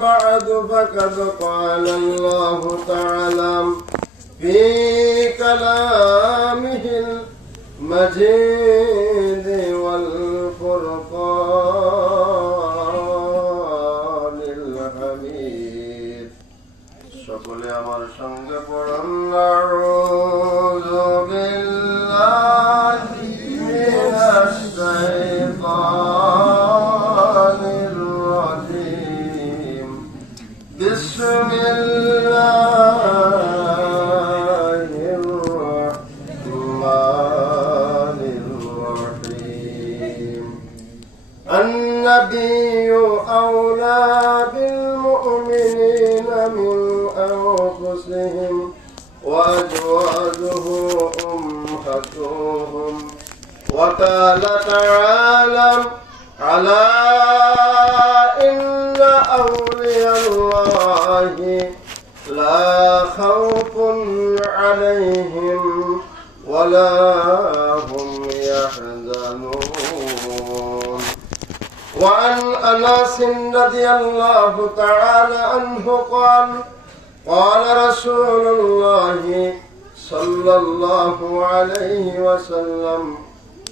بعد فقد قال الله تعالى في كلامه المجيد والفرقان الحميد সকলে আমার সঙ্গে পড়ুন আউযু বিল্লাহি মিনাশ শাইতানির রাজীম বিসমিল্লাহির রাহমানির রাহিম النبي أولى بالمؤمنين من أنفسهم وأزواجه أمهاتهم وقال تعالى ألا إن أولياء الله لا خوف عليهم ولا هم يحزنون وعن أنس رضي الله تعالى عنه قال قال رسول الله صلى الله عليه وسلم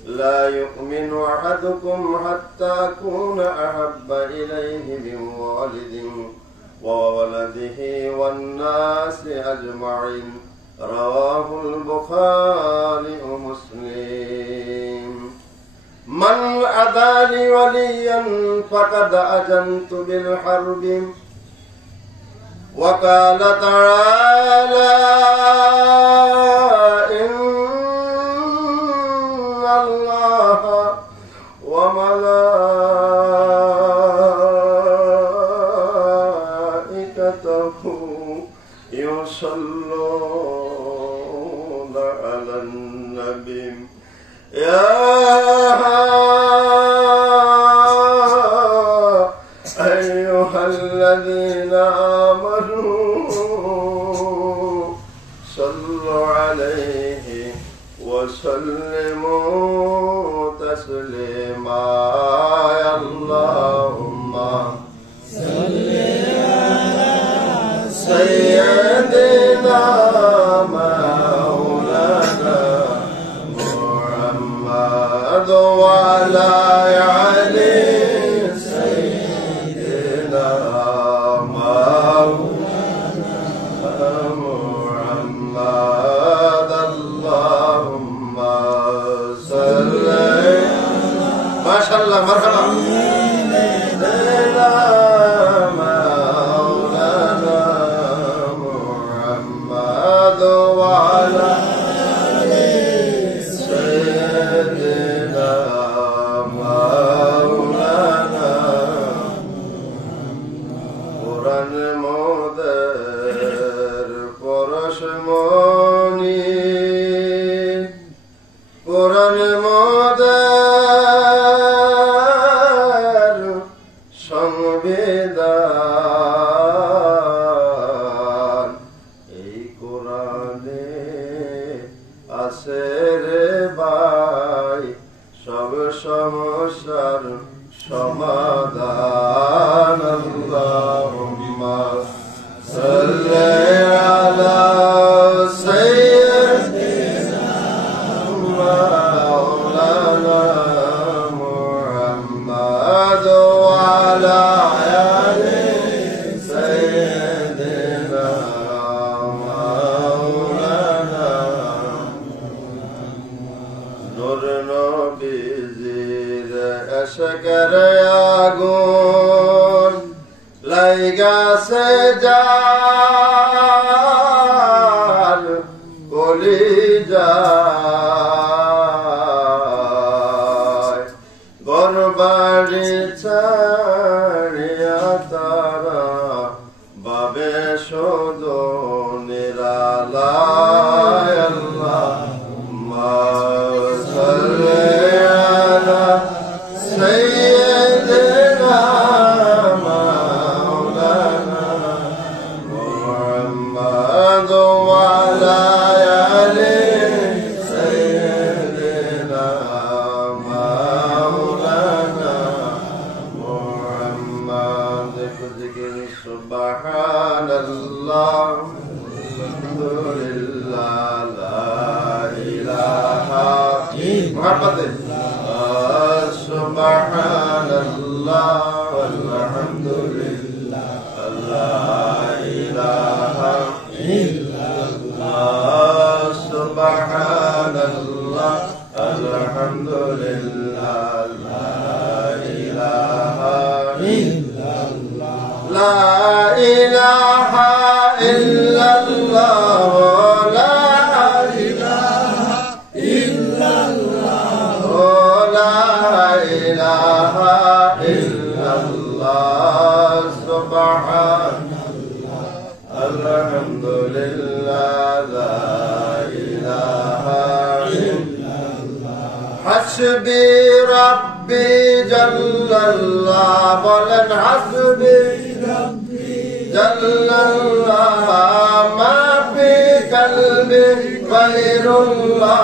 لا يؤمن أحدكم حتى أكون أحب إليه من والده وولده والناس أجمعين رواه البخاري ومسلم من عادى لي وليا فقد أذنت بالحرب وقال تعالى إن الله وملائكته يصلون على النبي يا أيها الذين آمنوا صلوا عليه وسلموا تسليما اللهم صل على سيدنا مولانا محمد وعلى علي سيدنا مولانا محمد اللهم صل ما شاء الله مرحبا سيدنا مولانا محمد وعلى সমাধান আল্লাহুম্মা সাল্লি আলা সাইয়্যিদিনা মাওলানা মুহাম্মাদ ওয়া আলা আলি সাইয়্যিদিনা মাওলানা নূর নবীজির আশকার আগুন লাইগাছে যার কলিজায় গরবাড়ি ছাড়িয়া তারা বাবে শুধু নিরালায় আল্লাহুম্মা সাল্লি আলা সাইয়্যিদিনা মাওলানা জিকির সুবহানাল্লাহ আলহামদুলিল্লাহ লা ইলাহা ইল্লাল্লাহ সুবহানাল্লাহ আলহামদুলিল্লাহ লা ইলাহা ইল্লাল্লাহ সুবহানাল্লাহ আলহামদুলিল্লাহ লা ইলাহা ইল্লাল্লাহ লা ইলাহা ইল্লাল্লাহ লা ইলাহা ইল্লাল্লাহ লা ইলাহা ইল্লাল্লাহ সুবহানাল্লাহ আলহামদুলিল্লাহ লা ইলাহা হাসবি রাব্বি জাল্লাল্লাহ বলেন হাসবি রাব্বি জাল্লাল্লাহ মা ফি কলবি গায়রুল্লাহ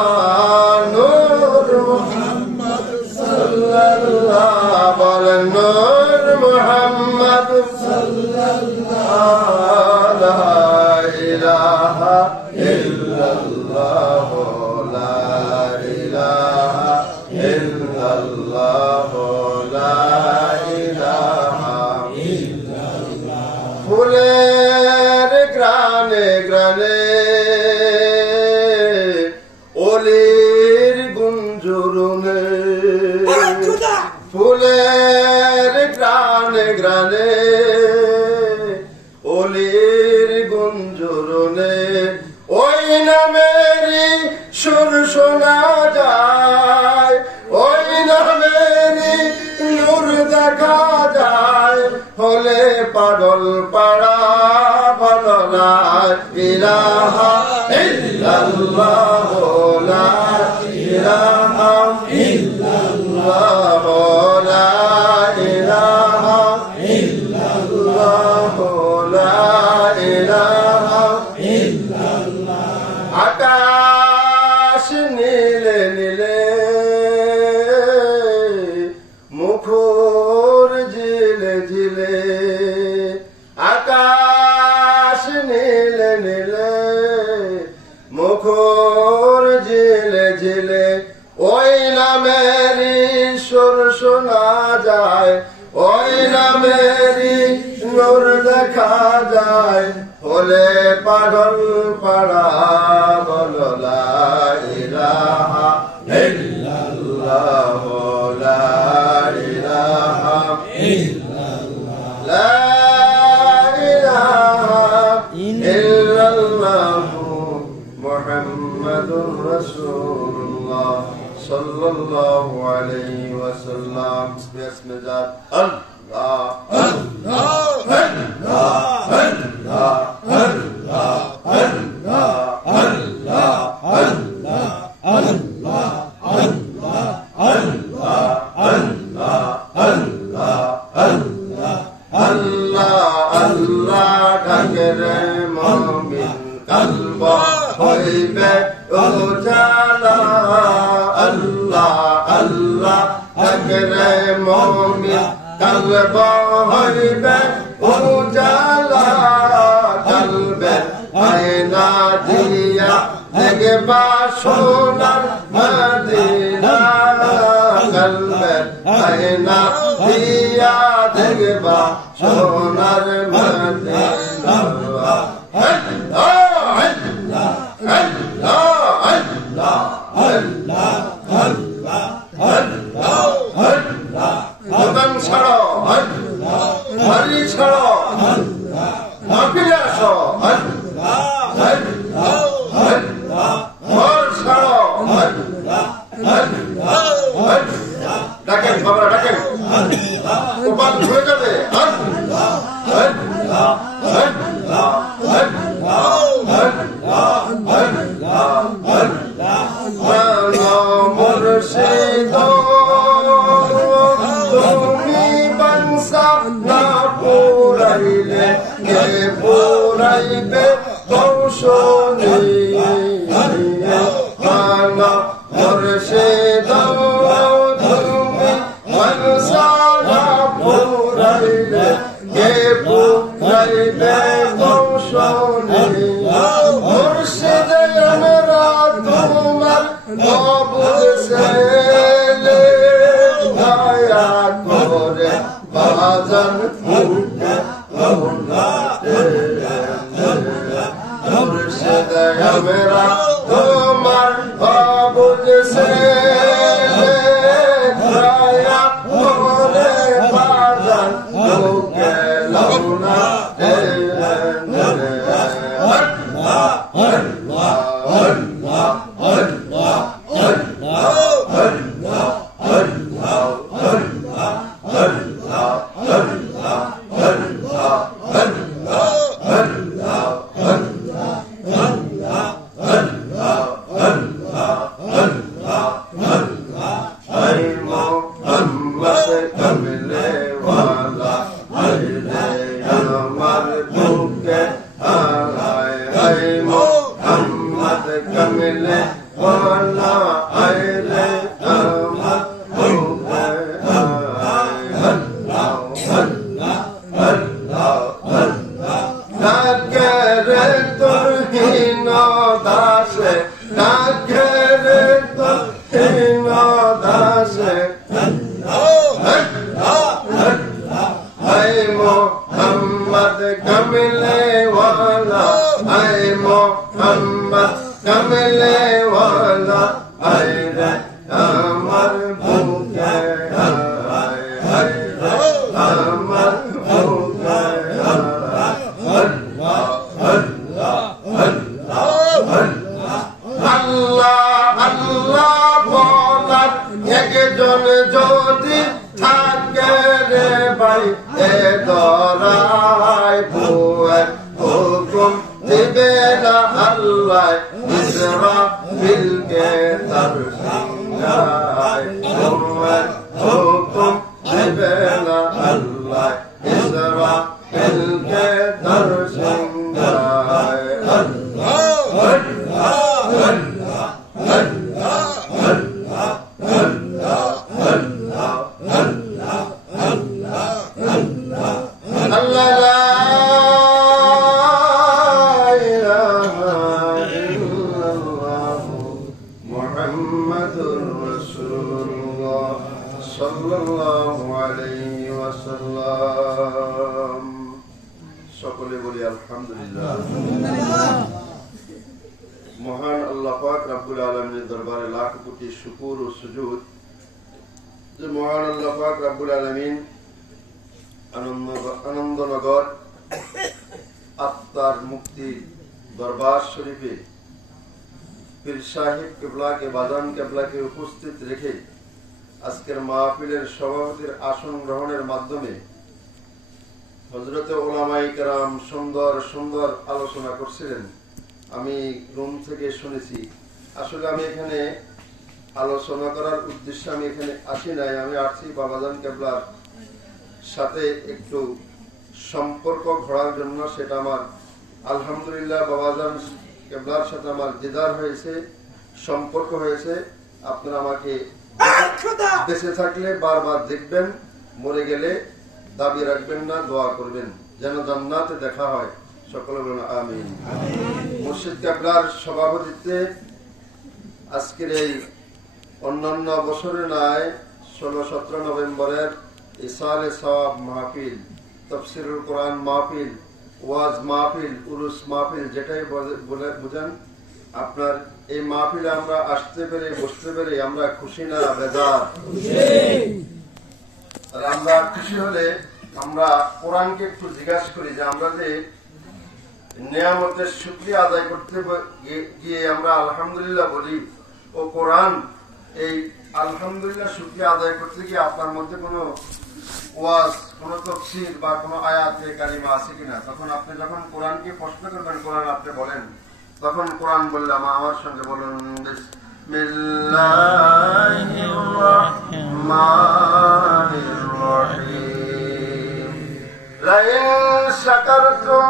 নূর মুহাম্মদ সাল্লাল্লাহ বলেন নূর মুহাম্মদ সাল্লাল্লাহ লা ইলাহা ইল্লাল্লাহ ফুলের গ্রানে গ্রানে অলির গুঞ্জরুনে ফুলের গ্রানে গ্রানে অলির গুঞ্জরুনে ওই নামেরই সুর শোনা যায় ওই নামেরই নূর দেখা যায় হলে পাগল পাড়া ভালো না ইলাহা ইল্লাল্লাহ লা ইলাহা ইল্লাল্লাহ লা ইলাহা ইল্লাল্লাহ লা ইলাহা ইল্লাল্লাহ আকাশ নীলে নীলে মুখর ঝিলে ঝিলে আকাশ নীলে নীলে মুখর ঝিলে ঝিলে ওই নামেরই সুর শোনা যায় ওই নামেরই নূর দেখা যায় হলে পাগল পাড়া বলো লা ইলাহা ইল্লাল্লাহ লা ইলাহা ইল্লাল্লাহ লা ইলাহা ইল্লাল্লাহ মুহাম্মাদুর রাসূলুল্লাহ সাল্লাল্লাহু আলাইহি ওয়াসাল্লাম বিসমি জাত আল্লাহ আল্লাহ আল্লাহ আল্লাহ আল্লাহ আল্লাহ আল্লাহ আল্লাহ আল্লাহ আল্লাহ আল্লাহ আল্লাহ আল্লাহ আল্লাহ আল্লাহ আল্লাহ ডাকরে মুমিন কলব হইবে উজালা আল্লাহ আল্লাহ ডাকরে মুমিন কলব হইবে উজালা কলবে আয়না দিয়া দেখবা সোনার মদিনা কলবে আয়না দিয়া দেখবা সোনার মদিনা আল্লাহ আল্লাহ আল্লাহ আল্লাহ আল্লাহ আল্লাহ আল্লাহ বদন ছাড়ো আল্লাহ হরি ছাড়ো আল্লাহ মাফিলে আসো আল্লাহ আল্লাহ আল্লাহ ঘর ছাড়ো আল্লাহ আল্লাহ আল্লাহ ডাকেন বাবা ডাকেন আল্লাহ কপাল ধুয়ে যাবে আল্লাহ আল্লাহ আল্লাহ আল্লাহ আল্লাহ আল্লাহ আল্লাহ মুর্শিদ তুমি বংশা না পুরাইলে কে পুরাইবে কৌশলী আল্লাহ মুর্শিদ তুমি বংশা না পুরাইলে কে পুরাইবে কৌশলে মুর্শিদ আমরা তোমার মাবুদ ছেলে দয়া করে বাজান মুখে মুর্শিদ আমরা তোমার মাবুদ ছেলে দয়া করে বাজান মুখে লাউনা সকলে বলি আলহামদুলিল্লাহ। মহান আল্লাহ পাক রব্বুল আলামিনের দরবারে লাখ কোটি শুকর ও সুজুদ যে মহান আল্লাহ পাক রব্বুল আলামিন আনন্দনগর আত্মার মুক্তি দরবার শরীফে পীর সাহেব কেবলাকে বাজান কেবলাকে উপস্থিত রেখে আজকের মাহফিলের সভাপতির আসন গ্রহণের মাধ্যমে হযরতে উলামায়ে কেরাম সুন্দর সুন্দর আলোচনা করছিলেন। আমি রুম থেকে শুনেছি। আসলে আমি এখানে আলোচনা করার উদ্দেশ্যে আমি এখানে আসি নাই, আমি আসছি বাবাজান কেবলার সাথে একটু সম্পর্ক গড়ার জন্য। সেটা আমার আলহামদুলিল্লাহ বাবাজান কেবলার সাথে আমার দিদার হয়েছে, সম্পর্ক হয়েছে। আপনারা আমাকে বেঁচে থাকলে বারবার দেখবেন, মরে গেলে দাবি রাখবেন না, দোয়া করবেন যেন জান্নাতে দেখা হয়। সকলে বলুন আমিন। মুর্শিদ কেবলার সভাপতিত্বে আজকের এই অন্যান্য বছরের ন্যায় 16-17 নভেম্বরের ইসালে সওয়াব মাহফিল, তাফসীরুল কোরআন মাহফিল, ওয়াজ মাহফিল, উরুস মাহফিল যেটাই বুঝেন আপনার, এই মাহফিলে আমরা আসতে পেরে বসতে পেরে আমরা খুশি না বেজার? আর আমরা খুশি হলে আমরা কোরআনকে একটু জিজ্ঞাসা করি যে আমরা যে নিয়ামতের শুকরিয়া আদায় করতে গিয়ে আমরা আলহামদুলিল্লাহ বলি, ও কোরআন এই আলহামদুলিল্লাহ শুকরিয়া আদায় করতে গিয়ে আপনার মধ্যে কোনো ওয়াজ, কোনো তাফসীর বা কোনো আয়াতে কারিমা আছে কিনা? তখন আপনি যখন কোরআনকে প্রশ্ন করবেন, কোরআন আপনি বলেন, তখন কোরআন বললে আমার সঙ্গে বলুন বিসমিল্লাহির রাহমানির রাহিম। লা ইন শাকারতুম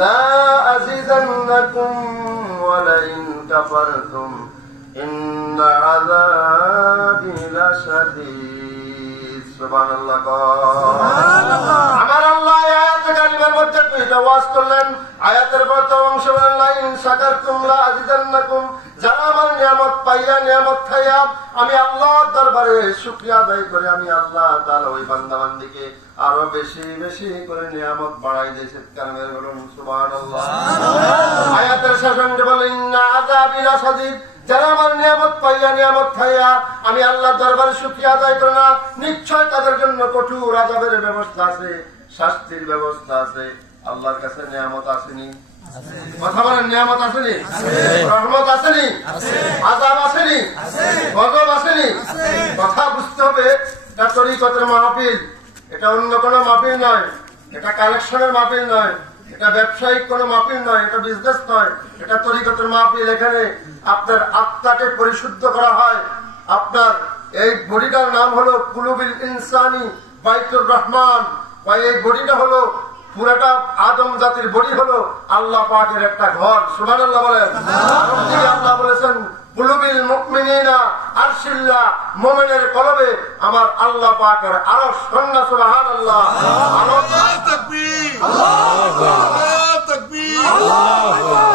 লা আযীদান্নাকুম ওয়া লা ইন কাফারতুম ইন্না আযাবি লাশাদীদ। সুবহানাল্লাহ। আমার আল্লাহ আয়াত কারিমার মধ্যে দুইটা ওয়াজ করলেন। আয়াতের প্রথম অংশ বলেন লা ইন শাকারতুম লা আযিদান্নাকুম, যারা আমার নিয়ামত পাইয়া নিয়ামত খাইয়া আমি আল্লাহর দরবারে শুকরিয়া আদায় করে আমি আল্লাহ তাআলা ওই বান্দাবান্দিকে আরো বেশি বেশি করে নিয়ামত বাড়াই দিয়েছে। কারণে বলুন সুবহানাল্লাহ। আয়াতের শেষ অংশে বলেন ইন্না আযাবি লাশাদীদ, যারা আমার নিয়ামত পাইয়া নিয়ামত খাইয়া আমি আল্লাহর দরবারে শুকরিয়া আদায় করে না, নিশ্চয় তাদের জন্য কঠোর আযাবের ব্যবস্থা আছে, শাস্তির ব্যবস্থা আছে। আল্লাহর কাছে নিয়ামত আসেনি? কথা বলেন, নিয়ামত আসেনি? রহমত আসেনি? আযাব আসেনি? গজব আসেনি? কথা বুঝতে হবে, এটা তরিকতের মাহফিল, এটা অন্য কোনো মাহফিল নয়, এটা কালেকশনের মাহফিল নয়, এটা ব্যবসায়িক কোনো মাহফিল নয়, এটা বিজনেস নয়, এটা তরিকতের মাহফিল। এখানে আপনার আত্মাকে পরিশুদ্ধ করা হয়। আপনার এই বডিটার নাম হলো কুলুবিল ইনসানি বাইতুর রহমান। এই বডিটা হলো পুরাটা আদম জাতির বডি হলো আল্লাহ পাকের একটা ঘর। সুবহানাল্লাহ বলেন। আল্লাহ বলেছেন কুলুবিল মুমিনিনা আরশিল্লাহ, মুমিনের কলবে আমার আল্লাহ পাকের আরশ। সুবহানাল্লাহ। আল্লাহু তাকবীর, আল্লাহু তাকবীর, আল্লাহু আকবার।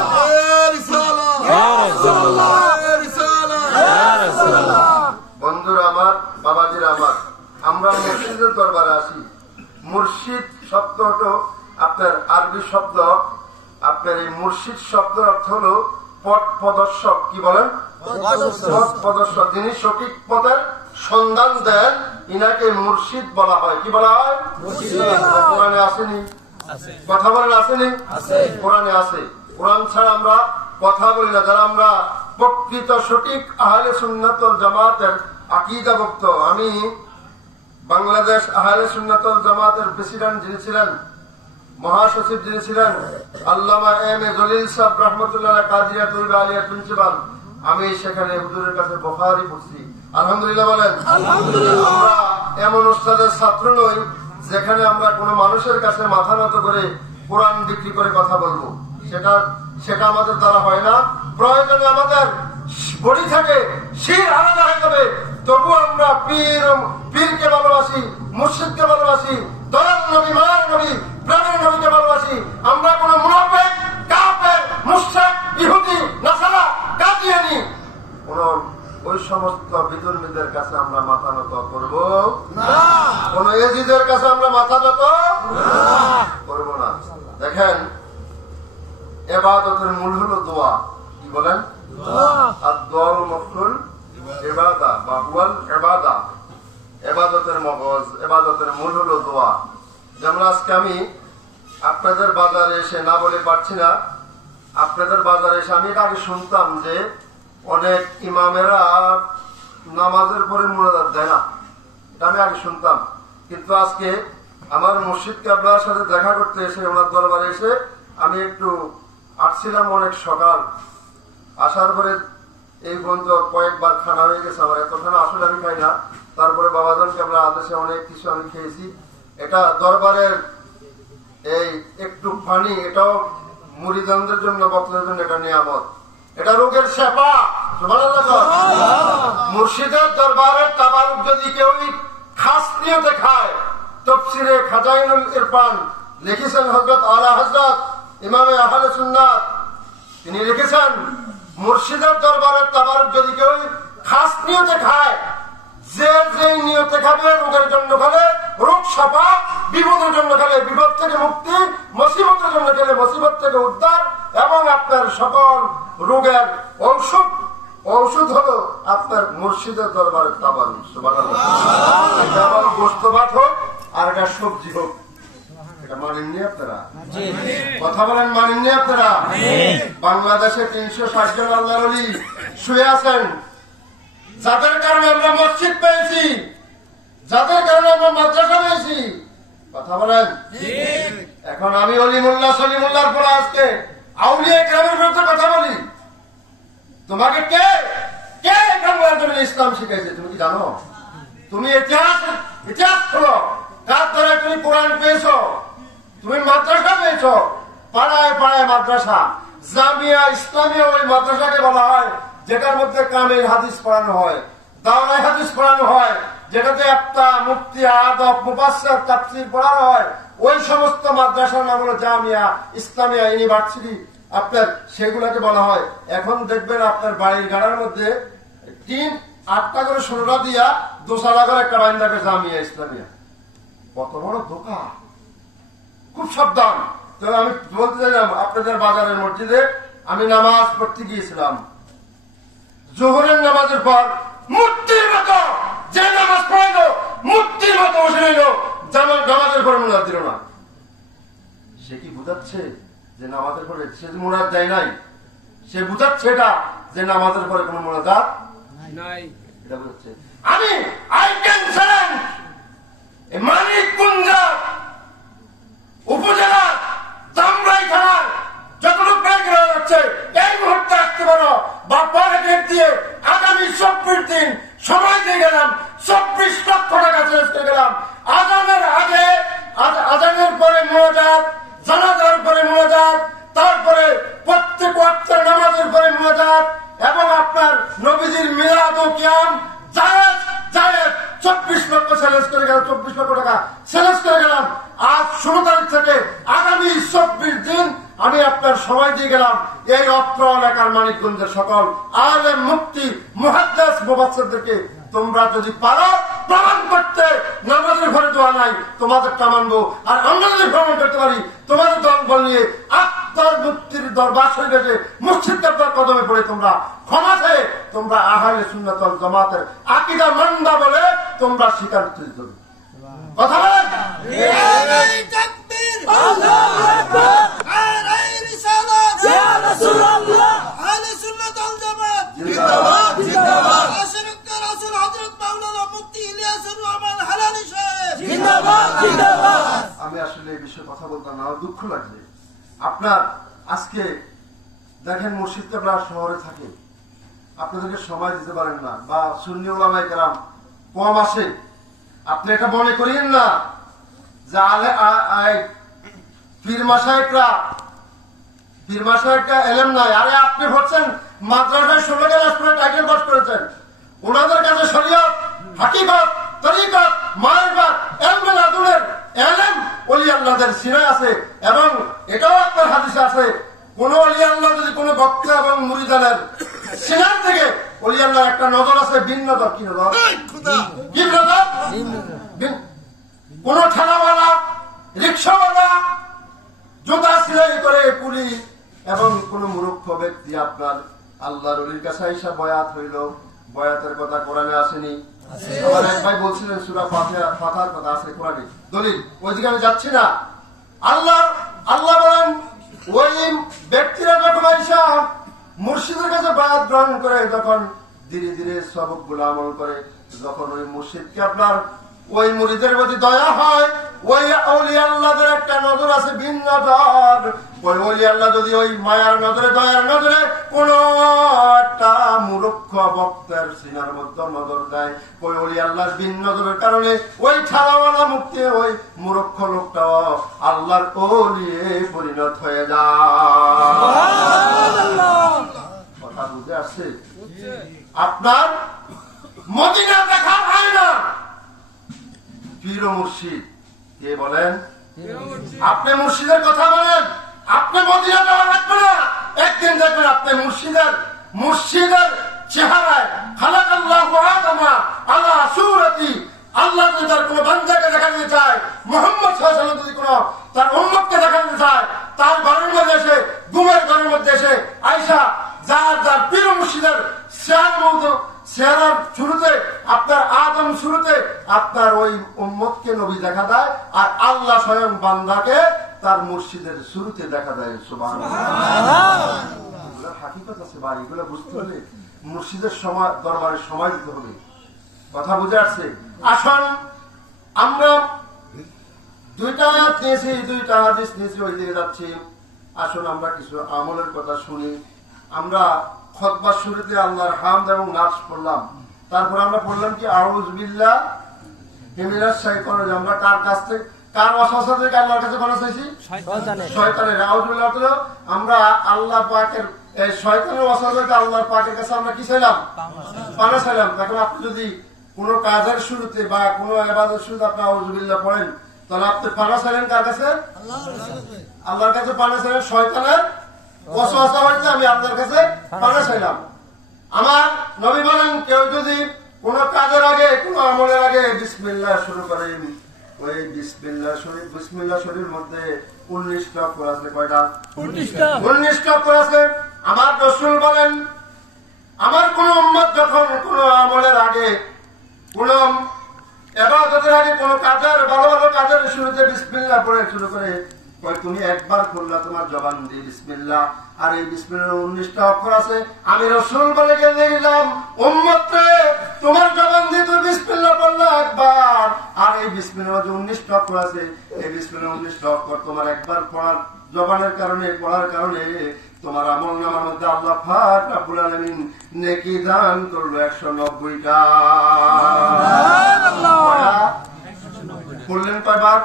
বন্ধুরা আমার, বাবাজিরা আমার, আমরা মুর্শিদের দরবারে আসি। মুর্শিদ শব্দ হলো আপনার আরবি শব্দ। আপনার এই মুর্শিদ শব্দের অর্থ হলো পথ প্রদর্শক। কি বলেন? পথ প্রদর্শক। যিনি সঠিক পথের সন্ধান দেন ইনাকে মুর্শিদ বলা হয়। কি বলা হয়? কোরআনে আসেনি? কথা বলেন আসেনি? কোরআনে আছে। কোরআন ছাড়া আমরা কথা বলি না। যারা আমরা প্রকৃত সঠিক আহলে সুন্নাত ওয়াল জামাতের আকীদাভুক্ত, আমি বাংলাদেশ আহলে সুন্নাত ওয়াল জামাতের প্রেসিডেন্ট যিনি ছিলেন, মহাসচিব যিনি ছিলেন আল্লামা এম এ জলিল সাহেব রাহমাতুল্লাহ কাজিয়া তৈবা আলিয়া প্রিন্সিপাল, আমি সেখানে হুজুরের কাছে বুখারী পড়ছি। আলহামদুলিল্লাহ বলেন। আমরা এমন উস্তাদের ছাত্র নই যেখানে আমরা কোনো মানুষের কাছে মাথা নত করে কোরআন বিক্রি করে কথা বলবো। সেটা আমাদের দ্বারা হয় না। প্রয়োজনে আমাদের বডি থাকে, শির আলাদা হয়ে যাবে, তবু আমরা পীরকে ভালোবাসি, মুর্শিদকে ভালোবাসি, দয়াল নবী, মায়ার নবী, প্রেমের নবীকে ভালোবাসি। আমরা কোন মুনাফিক, কাফের, মুশরিক, ইহুদি, নাসারা, কাদিয়ানী কোন ওই সমস্ত বিধর্মীদের কাছে আমরা মাথা নত করব না। কোন এজিদের কাছে আমরা মাথা নত করব না। দেখেন, ইবাদতের মূল হলো দোয়া। কি বলেন? আদ-দুআউল মাফতুল ইবাদা বা হুয়াল ইবাদা। ইবাদতের মগজ, ইবাদতের মূল হলো দোয়া। যেমন আজকে আমি আপনাদের বাজারে এসে না বলে পারছি না, আপনাদের বাজারে এসে আমি আগে শুনতাম যে অনেক ইমামেরা নামাজের পরে মুনাজাত দেয় না, এটা আমি আগে শুনতাম। কিন্তু আজকে আমার মুর্শিদকে আপনার সাথে দেখা করতে এসে, ওনার দরবারে এসে আমি একটু আসছিলাম অনেক সকাল, আসার পরে এই পর্যন্ত কয়েকবার খানা হয়ে গেছে আমার। এত খানা আসলে আমি খাই না। তারপরে বাবাজানকে আমরা আদেশে অনেক কিছু আমি খেয়েছি। এটা দরবারের এই একটু পানি, এটাও মুরিদানদের জন্য, বক্তাদের জন্য এটা নিয়ামত, এটা রোগের শেফা। মুর্শিদের দরবারের তাবারুক যদি কেউ খাস নিয়তে খায়, তাফসীরে খাজাইনুল ইরফান লিখেছেন হযরত আলা হযরত ইমামে আহলে সুন্নাত, তিনি লিখেছেন মুর্শিদের দরবারের তাবারুক যদি কেউ খাস নিয়তে খায়, যে নিয়তে খাবে রোগের জন্য খালে রোগ সাফা, বিপদের জন্য খালে বিপদ থেকে মুক্তি, মুসিবতের জন্য খেলে মুসিবত থেকে উদ্ধার, এবং আপনার সকল রোগের ঔষধ হলো আপনার মুর্শিদের দরবারের তাবারুক। সুবহানাল্লাহ। এটা আবার গোশত ভাত হোক আর এটা সবজি হোক, এটা মানেননি আপনারা? কথা বলেন, মানেননি আপনারা? বাংলাদেশে 360 জন আল্লাহর ওলি শুয়ে আছেন, যাদের কারণে আমরা মসজিদ পেয়েছি, যাদের কারণে আমরা মাদ্রাসা পেয়েছি। কথা বলেন। এখন আমি অলিমুল্লাহ সলিমুল্লাহর পরে আজকে আউলিয়া কেরামের বিরুদ্ধে কথা বলি, তোমাকে কে বাংলার জমিনে ইসলাম শিখাইছে তুমি কি জানো? তুমি ইতিহাস খোলো, কার দ্বারা তুমি কোরআন পেয়েছো, তুমি মাদ্রাসা পেয়েছো, পাড়ায় পাড়ায় মাদ্রাসা, জামিয়া ইসলামিয়া ওই মাদ্রাসাকে বলা হয় যেটার মধ্যে কামিল হাদিস পড়ানো হয়, দাওরাই হাদিস পড়ানো হয়, যেটাতে একটা মুফতি, আদব, মুফাসসির, তাফসীর পড়ানো হয়, ওই সমস্ত মাদ্রাসার নাম হলো জামিয়া ইসলামিয়া ইউনিভার্সিটি, আপনার সেগুলাকে বলা হয়। এখন দেখবেন আপনার বাড়ির গাড়ার মধ্যে 8টা করে 16টা দিয়া দোসালা করে একটা বাইন থাকবে জামিয়া ইসলামিয়া। কত বড় ধোঁকা, খুব সাবধান। তবে আমি বলতে চাইলাম, আপনাদের বাজারের মসজিদে আমি নামাজ পড়তে গিয়েছিলাম, জোহরের নামাজের পর মূর্তির মতো যে নামাজ পড়াইল, মূর্তির মতো বসে নিল, নামাজের পরে মুরাদ দিল না। সে কি বুঝাচ্ছে যে নামাজের পরে সে মুরাদ দেয় নাই? সে বুঝাচ্ছে এটা যে নামাজের পরে কোন মুরাদ নাই, এটা বুঝাচ্ছে। আমি আই ক্যান চ্যালেঞ্জ মানিকগঞ্জ উপজেলা দামরাই থানার যতটুকু ব্যাংক হয়ে যাচ্ছে এই মুহূর্তে আসতে পারো বা পরে ডেট দিয়ে আগামী 24 দিন সময় দিয়ে গেলাম, 24 লক্ষ টাকা চেঞ্জ করে গেলাম। আজানের আগে, আজানের পরে মুনাজাত, জানাজার পরে মুনাজাত, তারপরে প্রত্যেক ওয়াক্তের নামাজের পরে মুনাজাত এবং আপনার নবীজির মিলাদ ও কিয়াম জায়েজ 24 লক্ষ চ্যালেঞ্জ করে গেলাম, 24 লক্ষ টাকা চ্যালেঞ্জ করে গেলাম। আজ 16 তারিখ থেকে আগামী 24 দিন আমি আপনার সময় দিয়ে গেলাম। এই অত্র এলাকার মানিকগঞ্জের সকল আলেম মুফতি মুহাদ্দিস মুফাসসিরদেরকে তোমরা যদি পারো প্রমাণ করতে নামাজের ঘরে দোয়া নাই, তোমাদেরটা মানবো। আর আমরা যদি প্রমাণ করতে পারি তোমাদের দল নিয়ে আত্মার মুক্তির দরবার শরীফে মসজিদ আপনার কদমে পড়ে তোমরা ক্ষমা চেয়ে তোমরা আহলে সুন্নাত ওয়াল জামাতের আকীদা মানবা বলে তোমরা স্বীকার করতে কথা বলেন। আল্লাহু আকবার, নারায়ে রিসালাত, ইয়া রাসূলুল্লাহ, আহলে সুন্নাত ওয়াল জামাত জিন্দাবাদ জিন্দাবাদ, আশরাফ রাসূল হযরত মাওলানা মুফতি ইলিয়াসুর রহমান হালালি সাহেব জিন্দাবাদ জিন্দাবাদ। আমি আসলে এই বিষয়ে কথা বলতে না দুঃখ লাগছে। আপনার আজকে দেখেন মুর্শিদ কেবলা শহরে থাকে, আপনাদেরকে সময় দিতে পারেন না, বা সুন্নি উলামায়ে কেরাম কম আসে। আপনি এটা মনে করেন না যে পীর মাশায়েখরা এলেম নাই। আরে আপনি হচ্ছেন মাদ্রাসায় 16 ক্লাস করে টাইটেল পাস করেছেন, ওনাদের কাছে শরীয়ত, হাকিকত, তরিকত, মারিফাত, ইলমে লাদুনের এলেম ওলি আল্লাহদের সিনায় আছে। এবং এটাও আপনার হাদিসে আছে, কোন ওলি আল্লাহ যদি কোন বক্তা এবং মুরিদানের সিনার থেকে ওলি আল্লাহর একটা নজর আছে, ভিন্ন নজর। কি নজর? কি নজর? কোন ঠেলাওয়ালা, রিক্সাওয়ালা, জুতা সিলাই করে কুলি এবং কোন মূর্খ ব্যক্তি আপনার আল্লাহর ওলির কাছে এসে বয়াত হইল, বয়াতের কথা কোরআনে আসেনি। আমার এক ভাই বলছিলেন সূরা ফাতিহার কথা আছে কোরআনে, দলিল ওইদিকে আমি যাচ্ছি না। আল্লাহ বলেন ওই ব্যক্তিরা যখন আইসা মুর্শিদের কাছে বয়াত গ্রহণ করে, যখন ধীরে ধীরে সবক গুলো আমল করে, যখন ওই মুর্শিদকে আপনার ওই মুরিদের প্রতি দয়া হয়, ওই ওলি আল্লাহদের একটা নজর আছে, ভিন্ন নজর। ওই ওলি আল্লাহ যদি ওই মায়ার নজরে, দয়ার নজরে কোন একটা মূর্খ বক্তার সিনার মধ্যে নজর দেয়, ওই ওলি আল্লাহর ভিন্ন নজরের কারণে ওই ছাড়াওয়ালা মুক্তি ওই মূর্খ লোকটাও আল্লাহর ওলি পরিণত হয়ে যায়। কথা বুঝে আসছে? আপনার মদিনা দেখা হয় না, পীর ও মুর্শিদ কে বলেন? আপনি মুর্শিদের কথা বলেন, আপনি মদিনা যাওয়া লাগবে না। একদিন দেখবেন আপনি মুর্শিদের চেহারায় খালাকাল্লাহু আদামা আলা সূরাতি, আল্লাহ যদি তার কোন বান্দাকে দেখা দিতে চায়, মুহাম্মদ সাল্লাল্লাহু আলাইহি ওয়াসাল্লাম যদি কোন তার উম্মতকে দেখা দিতে চায়, তার ঘরের মধ্যে এসে, ঘুমের ঘরের মধ্যে এসে আয়েশা যার পীর ও মুর্শিদের চেহারার শুরুতে আপনার আদম শুরুতে আপনার ওই উম্মতকে নবী দেখা দেয়, আর আল্লাহ স্বয়ং বান্দাকে তার মুর্শিদের শুরুতে দেখা দেয়। সুবহানাল্লাহ। হাকিকত আছে ভাই, এগুলো বুঝতে হলে মুর্শিদের সময় দরবারে সময় দিতে হবে। কথা বুঝে আসছে? আসুন আমরা 2টা আয়াত নিয়েছি, 2টা হাদিস নিয়েছি, ওই দিকে যাচ্ছি। আসুন আমরা কিছু আমলের কথা শুনি। আমরা খুতবার শুরুতে আল্লাহর হামদ এবং নাচ পড়লাম, তারপর আমরা পড়লাম কি আউযু বিল্লাহি মিনাশ শাইতানির রাজিম। আমরা কার কাছ থেকে, কার ওয়াসওয়াসা থেকে আল্লাহর কাছে পানা চাইছি? শয়তানের। আউযু বিল্লাহি থেকে আমরা আল্লাহ পাকের এই শয়তানের ওয়াসওয়াসা থেকে আল্লাহর পাকের কাছে আমরা কি চাইলাম? পানা চাইলাম। এখন আপনি যদি কোন কাজের শুরুতে বা কোন ইবাদতের শুরুতে আপনি আউযু বিল্লাহ পড়েন, তাহলে আপনি পানা চাইলেন কার কাছে? আল্লাহর কাছে পানা চাইলেন। শয়তানের ওয়াসওয়াসা হইতে আমি আল্লাহর কাছে পানা চাইলাম। আমার নবী বলেন, কেউ যদি কোন কাজের আগে, কোন আমলের আগে বিসমিল্লাহ শুরু করেন, ওই বিসমিল্লাহ শরীফের মধ্যে 19টা অক্ষর আছে। কয়টা? 19টা অক্ষর আছে। আমার রাসূল বলেন, আমার কোন উম্মত যখন কোন আমলের আগে, কোন ইবাদতের আগে, কোন কাজের, ভালো ভালো কাজের শুরুতে বিসমিল্লাহ পড়ে শুরু করে, তুমি একবার করলা তোমার জবান দিয়ে বিসমিল্লাহ, আর এই বিসমিল্লাহ 19টা অক্ষর আছে। আমি রাসূল বলে গেলাম, উম্মত রে, তোমার জবান দিয়ে তুমি বিসমিল্লাহ বললা একবার, আর এই বিসমিল্লাহ যে 19টা অক্ষর আছে, এই বিসমিল্লাহ 19টা অক্ষর তোমার একবার পড়ার জবানের কারণে, পড়ার কারণে তোমার আমলনামার মধ্যে আল্লাহ পাক রব্বুল আলামিন নেকি দান করলো 190টা। বললেন কয়বার?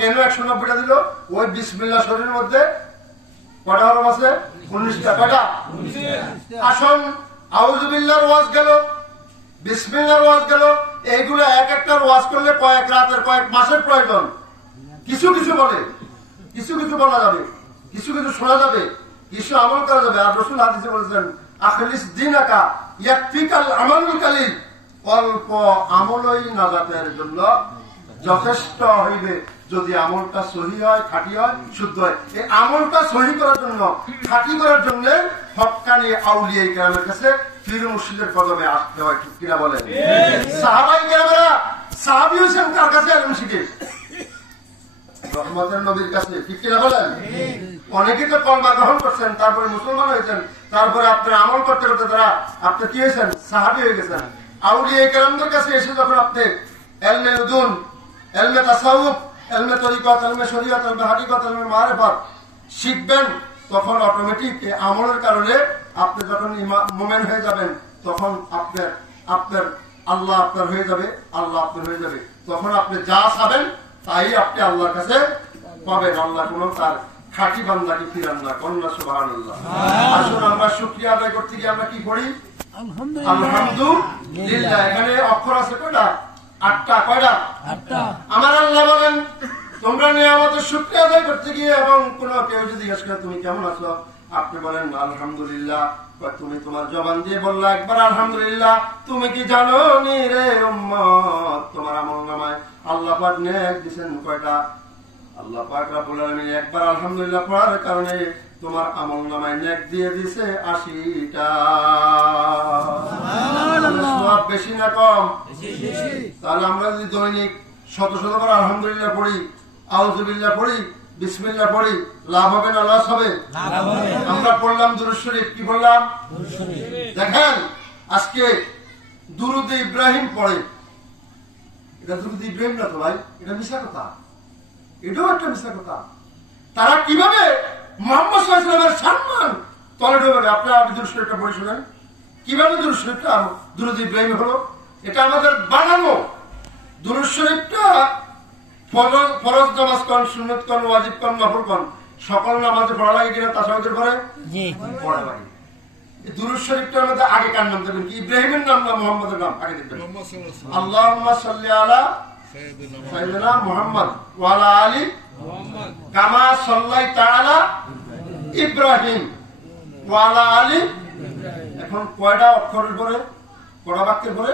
কেন 190টা দিল? ওই বিসমিল্লাহ শরীফের মধ্যে কয়টা হরফ আছে? 19টা। কয়টা? আসন আউযু বিল্লাহর ওয়াজ গেল, বিসমিল্লাহর ওয়াজ গেল। এইগুলো এক একটার ওয়াজ করলে কয়েক রাতের, কয়েক মাসের প্রয়োজন। কিছু কিছু বলে, কিছু কিছু বলা যাবে, কিছু কিছু শোনা যাবে, কিছু আমল করা যাবে। আর রাসূল হাদিসে বলেছেন, আখলিস দীনাকা ইয়াকফিকাল আমালুল কালিল, অল্প আমলই নাজাতের জন্য যথেষ্ট হইবে, যদি আমলটা সহি হয়, খাঁটি হয়, শুদ্ধ হয়। এই আমলটা সহি করার জন্য, খাঁটি করার জন্য হক্কানি আউলিয়া কেরামের কাছে, পীর মুর্শিদের কদমে আসতে হয়। ঠিক কিনা বলেন? সাহাবাই কেরামেরা, সাহাবী হোসেন কার কাছে ইলম শিখে? রহমতের নবীর কাছে। ঠিক কিনা বলেন? অনেকে তো কলমা গ্রহণ করছেন, তারপরে মুসলমান হয়েছেন, তারপরে আপনার আমল করতে করতে তারা আপনি কি হয়েছেন? সাহাবী হয়ে গেছেন। আউলিয়া কেরামদের কাছে এসে যখন আপনি ইলমে উযুন, ইলমে তাসাউফ, ইলমে তরিকত, ইলমে শরীয়ত, ইলমে হাকিকত, ইলমে মারিফাত শিখবেন, তখন অটোমেটিক আমলের কারণে আপনি যখন মুমিন হয়ে যাবেন, তখন আপনার আল্লাহ আপনার হয়ে যাবে, আল্লাহ আপনার হয়ে যাবে। তখন আপনি যা চাবেন তাই আপনি আল্লাহর কাছে পাবেন। আল্লাহ কোন তার খাঁটি বান্দাকে ফিরান না। কন্যা সুবহানাল্লাহ। আসুন আমরা শুকরিয়া আদায় করতে গিয়ে আমরা কি করি? আলহামদুলিল্লাহ। এখানে অক্ষর আছে কয়টা? 8টা। কয়টা? 8টা। আমার আল্লাহ বলেন, তোমরা নিয়ামতের শুকরিয়া আদায় করতে গিয়ে, এবং কোন কেউ যদি জিজ্ঞেস করে তুমি কেমন আছো, আপনি বলেন আলহামদুলিল্লাহ। তুমি তোমার জবান দিয়ে বললা একবার আলহামদুলিল্লাহ। তুমি কি জানো নি রে উম্মত, তোমার আমলনামায় আল্লাহ পাক নেক দিবেন কয়টা? আল্লাহ পাক রব্বুল আলামিন একবার আলহামদুলিল্লাহ পড়ার কারণে তোমার আমলনামায় নেক দিয়ে দিয়েছে 80টা। সুবহানাল্লাহ। বেশি না কম? তাহলে আমরা যদি দৈনিক শত শত বার আলহামদুলিল্লাহ পড়ি, আউযু বিল্লাহ পড়ি, বিসমিল্লাহ পড়ি, লাভ হবে না লস হবে? আমরা পড়লাম দুরূদ শরীফ। কি বললাম? দেখেন আজকে দুরূদ ইব্রাহিম পড়ে, এটা দুরূদ ইব্রাহিম না তো ভাই, এটা মিশা কথা, এটাও একটা মিশা কথা। তারা কিভাবে মুহাম্মদ সাল্লাল্লাহু আলাইহি ওয়াসাল্লামের সম্মান তলে ডুবে? আপনারা দুরূদ শরীফটা পড়ে শুনেন, কিভাবে দুরূদ শরীফটা দুরূদ ইব্রাহিম হলো। এটা আমাদের বানানো। দুরূদ শরীফটা ফরজ নামাজ কন, সুন্নত কন, ওয়াজিব কন, নফল কন, সকল নামাজে পড়া লাগে কিনা? তাশাহুদের পরে পড়া লাগে। দুরূদ শরীফটার মধ্যে আগে কার নাম দেবেন? কি ইব্রাহিমের নাম না মুহাম্মদের নাম? আগে দেখবেন আল্লাহুম্মা সাল্লি আলা সাইয়্যিদিনা মুহাম্মদ ওয়া আলা আলি মুহাম্মদ কামা সাল্লাইতা আলা ইব্রাহিম ওয়া আলা আলি। এখন কয়টা অক্ষরের পরে, কয়টা বাক্যের পরে?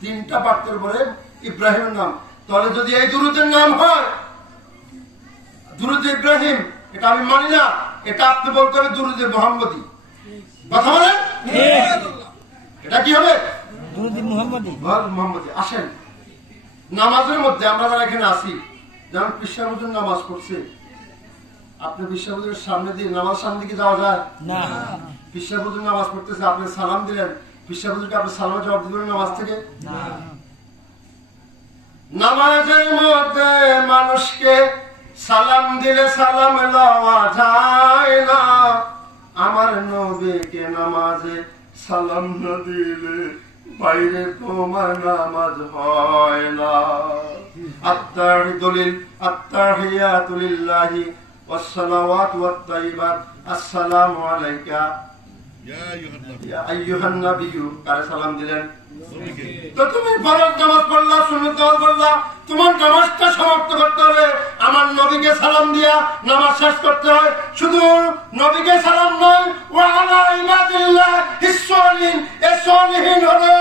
3টা বাক্যের পরে ইব্রাহিমের নাম। তাহলে যদি এই দুরূদের নাম হয় দুরূদ ইব্রাহিম, এটা আমি মানি না, এটা আপনি বলতে হবে দুরূদ মুহাম্মদী। কথা বলেন? এটা কি হবে? দুরূদ মুহাম্মদী। আসেন নামাজের মধ্যে আমরা যারা এখানে আসি, যেমন পিসা হুজুর নামাজ পড়ছে, আপনি পিসা হুজুরের সামনে দিয়ে নামাজ সামনে দিকে যাওয়া যায় না। পিসা হুজুর নামাজ পড়তেছে, আপনি সালাম দিলেন, পিসা হুজুরকে আপনি সালামের জবাব দিবেন নামাজ থেকে? নামাজের মধ্যে মানুষকে সালাম দিলে সালাম লওয়া যায় না, আমার নবীকে নামাজে সালাম না দিলে বাইরে তোমার নামাজ হয় না। আত্তাহিয়াতু লিল্লাহি ওয়াস সালাওয়াতু ওয়াত তাইয়্যিবাত, আসসালামু আলাইকা ইয়া আইয়ুহান নাবিয়্যু। কারে সালাম দিলেন? তো তুমি ফরজ নামাজ পড়লা, সুন্নত নামাজ পড়লা, তোমার নামাজটা সমাপ্ত করতে হলে আমার নবীকে সালাম দিয়া নামাজ শেষ করতে হয়। শুধু নবীকে সালাম নয়, ওয়া আলা ইবাদিল্লাহ ইসসালিহিন, এই সালিহিন হলো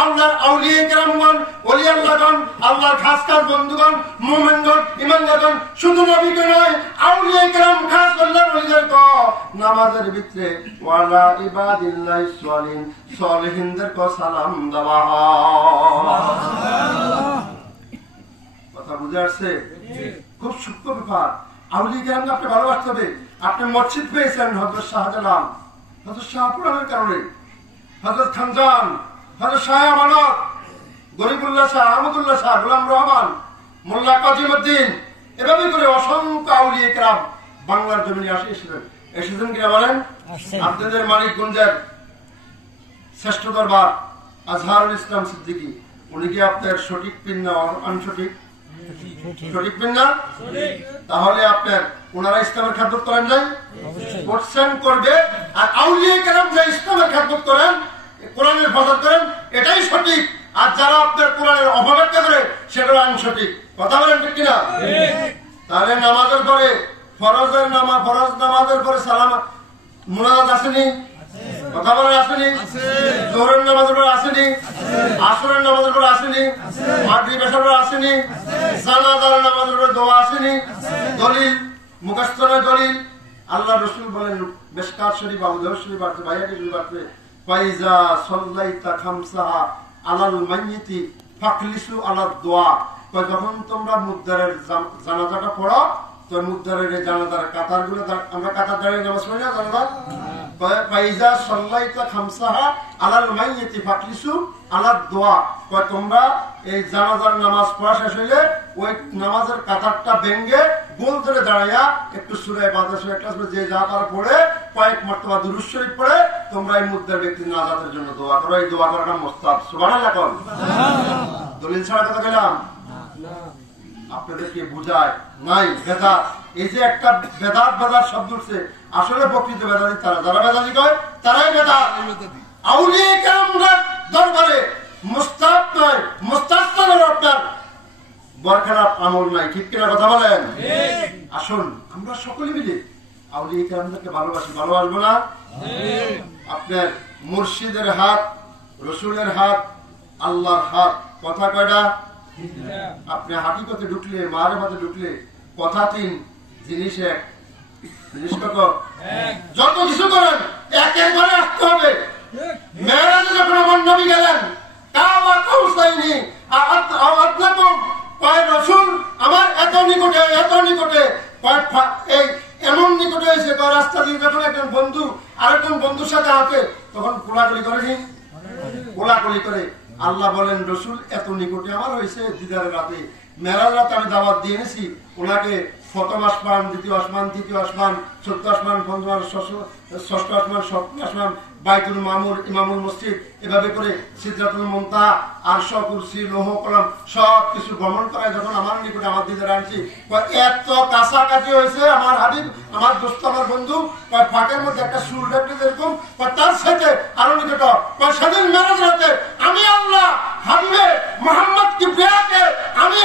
আল্লাহর আউলিয়া কেরামগণ, ওলি আল্লাহগণ, আল্লাহর খাস খাস বন্ধুগণ, মুমিনগণ, ঈমানদারগণ। শুধু নবীকে নয়, আউলিয়া কেরাম খাস আল্লাহর ওলিদেরকে নামাজের ভিতরে ওয়া আলা ইবাদিল্লাহ ইসসালিহিন, সালিহিনদেরকে সালাম দেওয়া হয়। কথা বুঝে আসছে? খুব সূক্ষ্ম ব্যাপার। আউলিয়া কেরামকে আপনি ভালোবাসতে হবে। আপনি মসজিদ পেয়েছেন হযরত শাহজালাল, হযরত শাহপুরানের কারণে, হযরত খানজান, হযরত শাহ আমানত, গরিবুল্লাহ শাহ, আহমদুল্লাহ শাহ, গোলাম রহমান, মোল্লা কাজিমউদ্দিন, এভাবে করে অসংখ্য আউলিয়া কেরাম বাংলার জমিনে এসেছেন কিনা বলেন? আপনাদের মানিকগঞ্জের শ্রেষ্ঠ দরবার আজহারুল ইসলাম সিদ্দিকী, উনি কি আপনার সঠিক পিন না আনসঠিক? সঠিক পিন না? তাহলে আপনার ওনারা ইসলামের খেদমত করেন নাই? করছেন, করবে। আর আউলিয়া কেরাম যে ইসলামের খেদমত করেন, কোরআনের হেফাজত করেন, এটাই সঠিক। আর যারা আপনার কোরআনের অপব্যাখ্যা করে সেটা আনসঠিক। কথা বলেন ঠিক কিনা? তাহলে নামাজের পরে ফরজ নামাজের পরে সালাম মুনাজাত আসেনি? কথা বলেন আসেনি? জোহরের নামাজের পরে আসেনি? আসরের নামাজের পরে আসেনি? মাগরিব এশার পরে আসেনি? জানাজার নামাজের পরে দোয়া আসেনি? দলিল মুখস্থ নয়, দলিল। আল্লাহ রাসূল বলেন মিশকাত শরীফ, আবু দাউদ শরীফ আছে, বাইহাকী শরীফ আছে, ফাইজা সাল্লাইতা খামসাহা আলাল মাইয়িতি ফাকলিসু আলাদ দোয়া। যখন তোমরা মুদ্দারের জানাজাটা পড়ো, তো মুদ্দারের এই জানাজার কাতারগুলো, আমরা কাতার দাঁড়িয়ে নামাজ পড়ি না জানাজা, ফাইজা সাল্লাইতা খামসাহা আলাল মাইয়িতি ফাকলিসু আলাদ দোয়া। তোমরা এই জানাজার নামাজ পড়া শেষ হইলে ওই নামাজের কাতারটা ভেঙ্গে গোল ধরে দাঁড়াইয়া একটু সূরা বাকারা, সূরা ইখলাস যে যা তারা পড়ে কয়েক মারতবা দুরূদ শরীফ পড়ে তোমরা এই মুদ্দার ব্যক্তির নাজাতের জন্য দোয়া করো। এই দোয়া করাটা মুস্তাহাব। সুবহানাল্লাহ কোন দলিল ছাড়া কথা কইলাম? আপনাদেরকে বুঝায় নাই বেদাত। এই যে একটা বেদাত শব্দ উঠছে, আসলে প্রকৃত বেদাতি তারা, যারা বেদাতি কয় তারাই বেদাত। আউলিয়া কেরামদের দরবারে মুস্তাহাব নয়, মুস্তাহসান হলো আপনার বরখারাপ আমল নাই। ঠিক কিনা কথা বলেন? আসুন আমরা সকলে মিলে আউলিয়া কেরামদেরকে ভালোবাসি। ভালোবাসবো না? আপনার মুর্শিদের হাত, রসুলের হাত, আল্লাহর হাত, কথা কয়টা? আপনি হাকিকতে ঢুকলে, মারিফাতে ঢুকলে কথা তিন, জিনিস এক। জিনিস কত? যত কিছু করেন একের ঘরে আসতে হবে। মেরাজে যখন আমার নবী গেলেন, কাবা কাউসাইনি আদনাকুম, কয় রাসূল আমার এত নিকটে, এত নিকটে, এই এমন নিকটে হয়েছে, কয় রাস্তা দিয়ে যখন একজন বন্ধু আরেকজন বন্ধুর সাথে হাঁটে তখন কোলাকুলি করেনি? কোলাকুলি করে। আল্লাহ বলেন রসুল এত নিকটে আমার হয়েছে দিদারের রাতে, মেরাজ রাতে আমি দাওয়াত দিয়ে এনেছি ওনাকে। প্রথম আসমান, দ্বিতীয় আসমান, তৃতীয় আসমান, চতুর্থ আসমান, পঞ্চম আসমান, ষষ্ঠ আসমান, সপ্তম আসমান, বাইতুল মামুর, ইমামুল মসজিদ, এভাবে করে সিদরাতুল মুনতাহা, আরশ, কুরসি, লৌহ কলম সব কিছু ভ্রমণ করায় যখন আমার নিকটে আমার দিদার আনছি, এত কাছাকাছি হয়েছে আমার হাবিব, আমার দোস্ত, আমার বন্ধু, ফাঁকের মধ্যে একটা সুর রেখে যেরকম তার সাথে আরো নিকট। সেদিন মেরাজ রাতে আমি আল্লাহ হাবিবে মোহাম্মদ কিবরিয়াকে আমি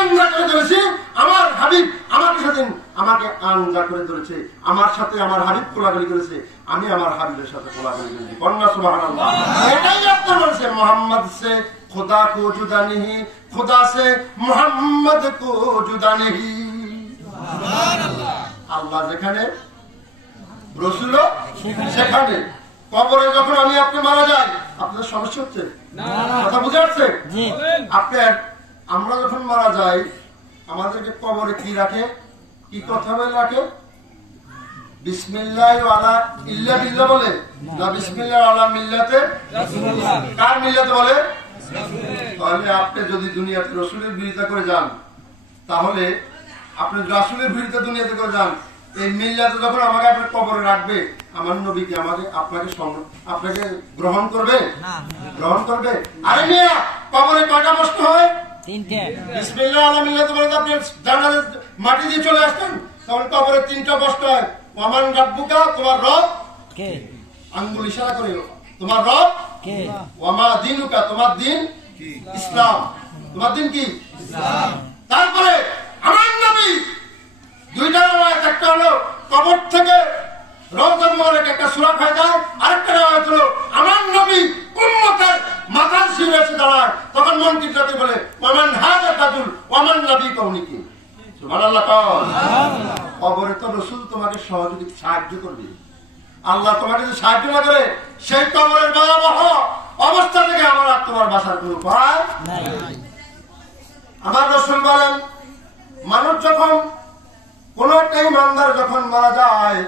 আনজা করে ধরেছি। আমার হাবিব আমাকে সেদিন আমাকে আনজা করে ধরেছে, আমার সাথে আমার হাবিব কোলাকুলি করেছে, আমি আমার হাবিবের সাথে কোলাকুলি করেছি। কন্যা সুবহানাল্লাহ। এটাই আপনার বলছে মোহাম্মদ সে खुदा को जुदा नहीं, खुदा से मोहम्मद को जुदा नहीं। আল্লাহ যেখানে, রসুল সেখানে। কবরে যখন আমি আপনি মারা যাই আপনাদের সমস্যা হচ্ছে? কথা বুঝে আসছে? আপনার আমরা যখন মারা যাই আমাদেরকে কবরে কি রাখে, কি কথা বলে রাখে? বিসমিল্লাহ ওয়ালা ইল্লা বিল্লাহ বলে না, বিসমিল্লাহ ওয়ালা মিল্লাতে রাসূলুল্লাহ। কার মিল্লাতে বলে? তাহলে আপনি যদি দুনিয়াতে রসুলের বিরোধিতা করে যান, তাহলে আপনি রাসূলের বিরোধিতা দুনিয়াতে করে যান, এই মিল্লাতে যখন আমাকে আপনার কবরে রাখবে, আমার নবীকে আমাকে আপনাকে গ্রহণ করবে? গ্রহণ করবে? আরে মিয়া, কবরে কয়টা প্রশ্ন হয়? তিনটে। বিসমিল্লাহ ওয়ালা মিল্লাতে বলে আপনি জানালে মাটি দিয়ে চলে আসতেন, তখন কবরে তিনটা প্রশ্ন হয়। ওয়ামান রাব্বুকা, তোমার রব কে? আঙ্গুল ইশারা করে তোমার রব ওয়ামা দিনুকা, তোমার দিন ইসলাম। তোমার দিন কি? তারপরে আমার নবী দুইটা রাওয়ায়াত, একটা হলো কবর থেকে রওজাতুল মুবারক একটা সূরা খায় দাও, আরেকটা রাওয়ায়াত হলো আমার নবী উম্মতের মাথার শিরে এসে দাঁড়ায়, তখন মন কি জাতি বলে ওয়ামান হাদা কাদুল ওয়ামান নবী কওনিকি, সুবহানাল্লাহ। কবরে তো রাসূল তোমাকে সহযোগিতা সাহায্য করবে, আল্লাহ তোমাকে যদি সাহায্য না করে সেই কবরের ভয়াবহ অবস্থা থেকে আমার আর তোমার বাসার কোনো উপায় নাই। আমার রাসূল বলেন, মানুষ যখন কোন একটা ইমানদার যখন মারা যায়,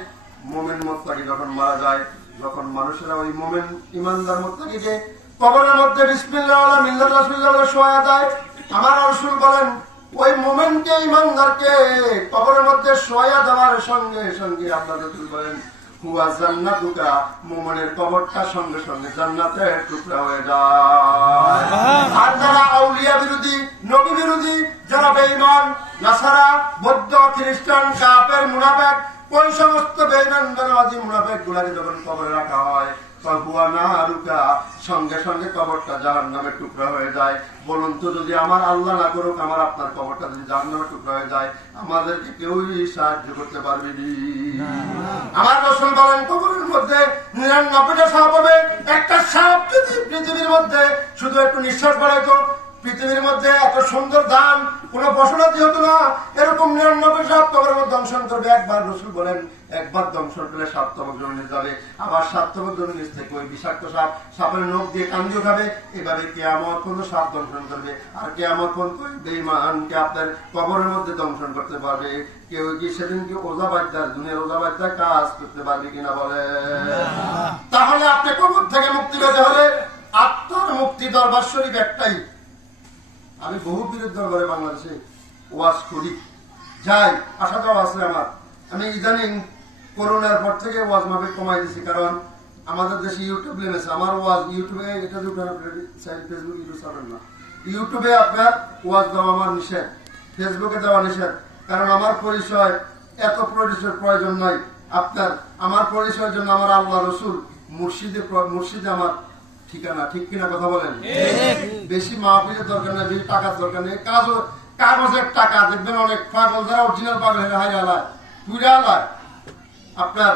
মুমিন মুত্তাকি যখন মারা যায়, যখন মানুষেরা ওই মুমিন ইমানদার মুত্তাকিকে কবরের মধ্যে বিসমিল্লাহ ওয়া মিল্লাত রাসূলিল্লাহ বলে শোয়া দেয়, আমার রাসূল বলেন ওই মুমিনকে ইমানদারকে কবরের মধ্যে শোয়া দেওয়ার সঙ্গে সঙ্গে আল্লাহ রাসূল বলেন হুয়া জান্নাতুকা, মুমিনের কবরটা সঙ্গে সঙ্গে জান্নাতের টুকরা হয়ে যায়। আর যারা আউলিয়া বিরোধী, নবী বিরোধী, যারা বেঈমান, নাসারা, বৌদ্ধ, খ্রিস্টান, কাফের, মুনাফিক, ওই সমস্ত বেঈমান বেনামাজি মুনাফিক গুলাকে যখন কবরে রাখা হয়, হুয়া নারুকা, সঙ্গে সঙ্গে কবরটা জাহান্নামের টুকরা হয়ে যায়। বলুন তো, যদি আমার আল্লাহ না করুক, আমার আপনার কবরটা যদি জাহান্নামের টুকরা হয়ে যায়, আমাদেরকে কেউই সাহায্য করতে পারবে না। আমার রাসূল বলেন কবরের মধ্যে 99টা সাপ হবে। একটা সাপ যদি পৃথিবীর মধ্যে শুধু একটু নিঃশ্বাস বাড়াইতো, পৃথিবীর মধ্যে এত সুন্দর ধান কোন বসতি হতো না, এরকম 99 সাপ কবরের মধ্যে দংশন করবে। একবার রাসূল বলেন একবার দংশন করলে 7তম জনের যাবে, আবার 7তম জনের নিচ থেকে ওই বিষাক্ত সাপ সাপের নখ দিয়ে কান দিয়ে খাবে। এভাবে কিয়ামত পর্যন্ত সাপ দংশন করবে, আর কিয়ামত পর্যন্ত বেঈমানকে আপনার কবরের মধ্যে দংশন করতে পারবে। কেউ কি সেদিন কি ওজাবাদ্দার, দুনিয়ার ওজাবাদ্দার কাজ করতে পারবে কিনা বলে? তাহলে আপনি কবর থেকে মুক্তি পেতে হলে আত্মার মুক্তি দরবার শরীফ একটাই। আমি বহু পীরের দরবারে বাংলাদেশে ওয়াজ করি, যাই, আসা যাওয়া আছে আমার। আমি ইদানিং করোনার পর থেকে ওয়াজ মাফিক কমাই দিয়েছি, কারণ আমাদের দেশে ইউটিউব নেমেছে। আমার ওয়াজ ইউটিউবে, এটা ফেসবুক ইউটিউব চাবেন না, ইউটিউবে আপনার ওয়াজ দেওয়া আমার নিষেধ, ফেসবুকে দেওয়া নিষেধ। কারণ আমার পরিচয়, এত পরিচয়ের প্রয়োজন নাই আপনার। আমার পরিচয়ের জন্য আমার আল্লাহ রসুল মুর্শিদে আমার ঠিকানা, ঠিক কিনা কথা বলেন? বেশি মাহফিলের দরকার নেই, বেশি টাকার দরকার নেই। কাগজের টাকা দেখবেন অনেক পাগল, যারা অরিজিনাল পাগল হারিয়ে আলায় পুরা আলায়। আপনার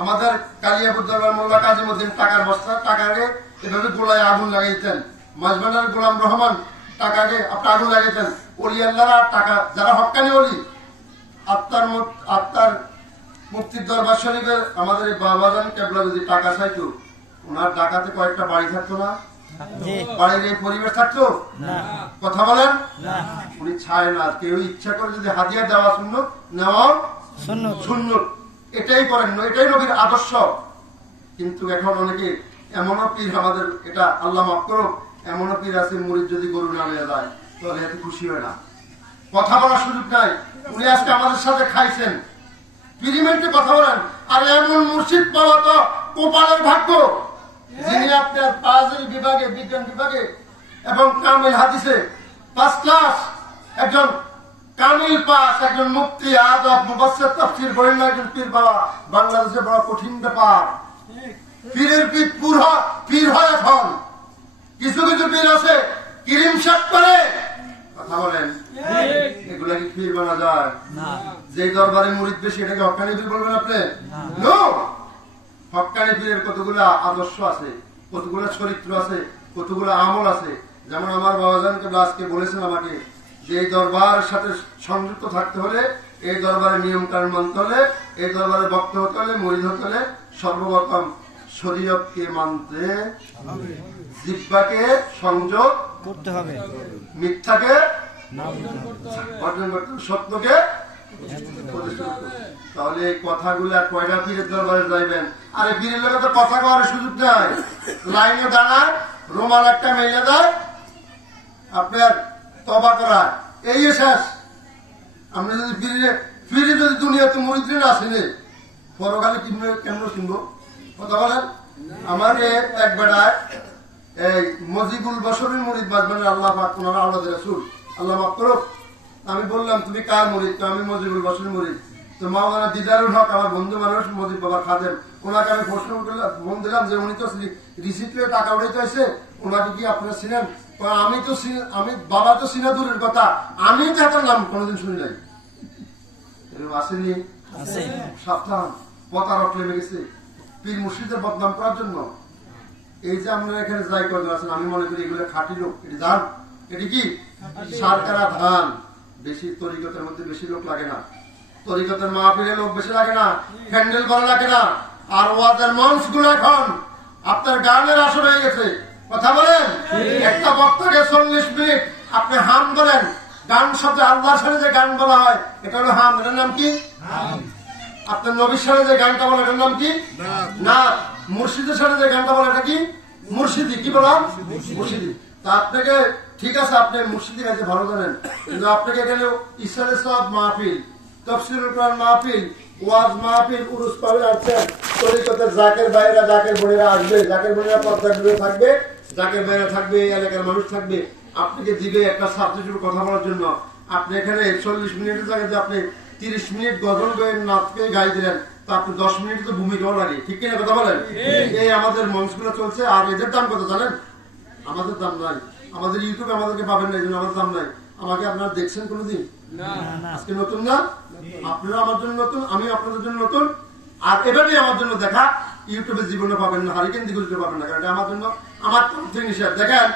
আমাদের কালিয়াপুর দরবার মোল্লা কাজীমুদ্দিন টাকার বস্তা, টাকাকে এভাবে গোলায় আগুন লাগাইতেন। মাঝবান্ডার গোলাম রহমান টাকাকে আপনি আগুন লাগাইতেন। অলি আল্লাহরা টাকা, যারা হক্কানি অলি, আত্মার মুক্তির দরবার শরীফের আমাদের এই বাবাজান কেবলা যদি টাকা চাইতো, ওনার ঢাকাতে কয়েকটা বাড়ি থাকতো না? বাড়ির এই পরিবেশ থাকতো? কথা বলেন। উনি চায় না, কেউ ইচ্ছা করে যদি হাদিয়া দেওয়া সুন্নত, নেওয়া সুন্নত, এটাই করেন, এটাই নবীর আদর্শ। কিন্তু এখন অনেকে এমনও পীর, আমাদের এটা আল্লাহ মাফ করুক, এমনও পীর আছে মুরিদ যদি গরু না নিয়ে যায় তাহলে এত খুশি হয় না, কথা বলার সুযোগ নাই। উনি আজকে আমাদের সাথে খাইছেন, পিরিমেন্টে কথা বলেন। আর এমন মুর্শিদ পাওয়া তো কপালের ভাগ্য, যিনি আপনার পাজল বিভাগে, বিজ্ঞান বিভাগে এবং কামিল হাদিসে 5 ক্লাস, একজন কামিল পাস, একজন মুফতি, আদব, মুফাসসির, তাফসীর, বরেণ্য একজন পীর পাওয়া বাংলাদেশে বড় কঠিন ব্যাপার। পীরের পীর হয় এখন। কিছু কিছু পীর আছে ক্রিম শাক করে, কথা বলেন, এগুলা কি পীর বানা যায়? যে দরবারে মুরিদ বেশি, এটাকে হক্কানি পীর বলবেন আপনি? নো। হক্কানি পীরের কতগুলা আদর্শ আছে, কতগুলা চরিত্র আছে, কতগুলা আমল আছে। যেমন আমার বাবাজানকে আজকে বলেছেন আমাকে যে এই দরবারের সাথে সংযুক্ত থাকতে হলে, এই দরবারের নিয়ম কানুন মানতে হলে, এই দরবারে বক্তা হতে হলে, মুরিদ হতে হলে সর্বপ্রথম শরীয়তকে মানতে, জিহ্বাকে সংযোগ করতে হবে, মিথ্যাকে বর্জন করতে হবে, সত্যকে প্রতিষ্ঠা করতে হবে। তাহলে এই কথাগুলা কয়টা পীরের দরবারে যাইবেন? আরে পীরের লোক তো কথা কওয়ার সুযোগ নাই, লাইনে দাঁড়ায়, রুমাল একটা মেলে দেয়, আপনার তবা করা, এই শেষ। আমরা যদি ফিরে যদি দুনিয়াতে মুরিদ না আসেনি, পরকালে কেমন শুনবো? কথা বলেন। আমার এক বেড়ায় এই মজিবুল বশরের মুরিদ বাজবানের আল্লাহ পাক, ওনারা আল্লাহ রাসূল, আল্লাহ মাফ করুক। আমি বললাম তুমি কার মুরিদ? তো আমি মজিবুল বশরের মুরিদ। তো তো মাওলানা দিদারুল হক আমার বন্ধু মানুষ মোদী বাবা খাদেম, ওনাকে আমি প্রশ্ন ফোন দিলাম যে উনি তো রিসিপ্টে টাকা উঠাইতে হয়েছে, ওনাকে কি আপনারা চিনেন? আমি বাবা তো চিনা দূরের কথা, আমি তাদের নাম কোনোদিন শুনি নাই। এরকম আসেনি? সাবধান, প্রতারক নেমে গেছে পীর মুর্শিদের বদনাম করার জন্য। এই যে আপনারা এখানে যাই করে আছেন, আমি মনে করি এগুলো খাঁটি লোক। এটি ধান, এটি কি সারকারা ধান। বেশি তরিকতের মধ্যে বেশি লোক লাগে না, তরিকতের মাহফিলে লোক বেশি লাগে না, হ্যান্ডেল করা লাগে না। আর ওয়াজের মঞ্চ গুলো এখন আপনার গানের আসর হয়ে গেছে। কথা বলেন, একটা বক্তাকে 40 মিনিট আপনি হাম বলেন, গান শব্দে আল্লাহর সাথে যে গান বলা হয় এটা হলো হাম। এটার নাম কি? আপনার নবীর সাথে যে গানটা বলে এটার নাম কি? না। মুর্শিদের সাথে যে গানটা বলে এটা কি? মুর্শিদি। কি বললাম? মুর্শিদি। তা আপনাকে ঠিক আছে, আপনি মুর্শিদি গাইতে ভালো জানেন, কিন্তু আপনাকে এখানে ইসলামের সব মাহফিল, তাফসীরুল কোরআন মাহফিল, ওয়াজ মাহফিল, উরুস পাওয়া আসছেন, তরিকতের জাকের ভাইরা জাকের বোনেরা আসবে, জাকের বোনেরা পর্দা দূরে থাকবে, জাকের ভাইরা থাকবে, এলাকার মানুষ থাকবে, আপনাকে দিবে একটা সাবজেক্টের কথা বলার জন্য। আপনি এখানে 40 মিনিটের জায়গায় আপনি 30 মিনিট গজল গায়ে নাচকে গাই দিলেন, তা আপনি 10 মিনিট তো ভূমিকাও লাগে। ঠিক কিনা কথা বলেন? এই আমাদের মঞ্চগুলো চলছে। আর এদের দাম কত জানেন? আমাদের দাম নাই। আমাদের ইউটিউবে আমাদেরকে পাবেন না, এই জন্য আমাদের দাম নাই। আমাকে আপনারা দেখছেন কোনোদিন? আজকে নতুন না? আপনারা আমার জন্য নতুন, আমি আপনাদের জন্য নতুন। আর এভাবেই আমার জন্য দেখা ইউটিউবে জীবনে পাবেন না, হারিকেন দিকে পাবেন না, কারণ এটা আমার জন্য আমার তন্ত্রে নিষেধ। দেখেন,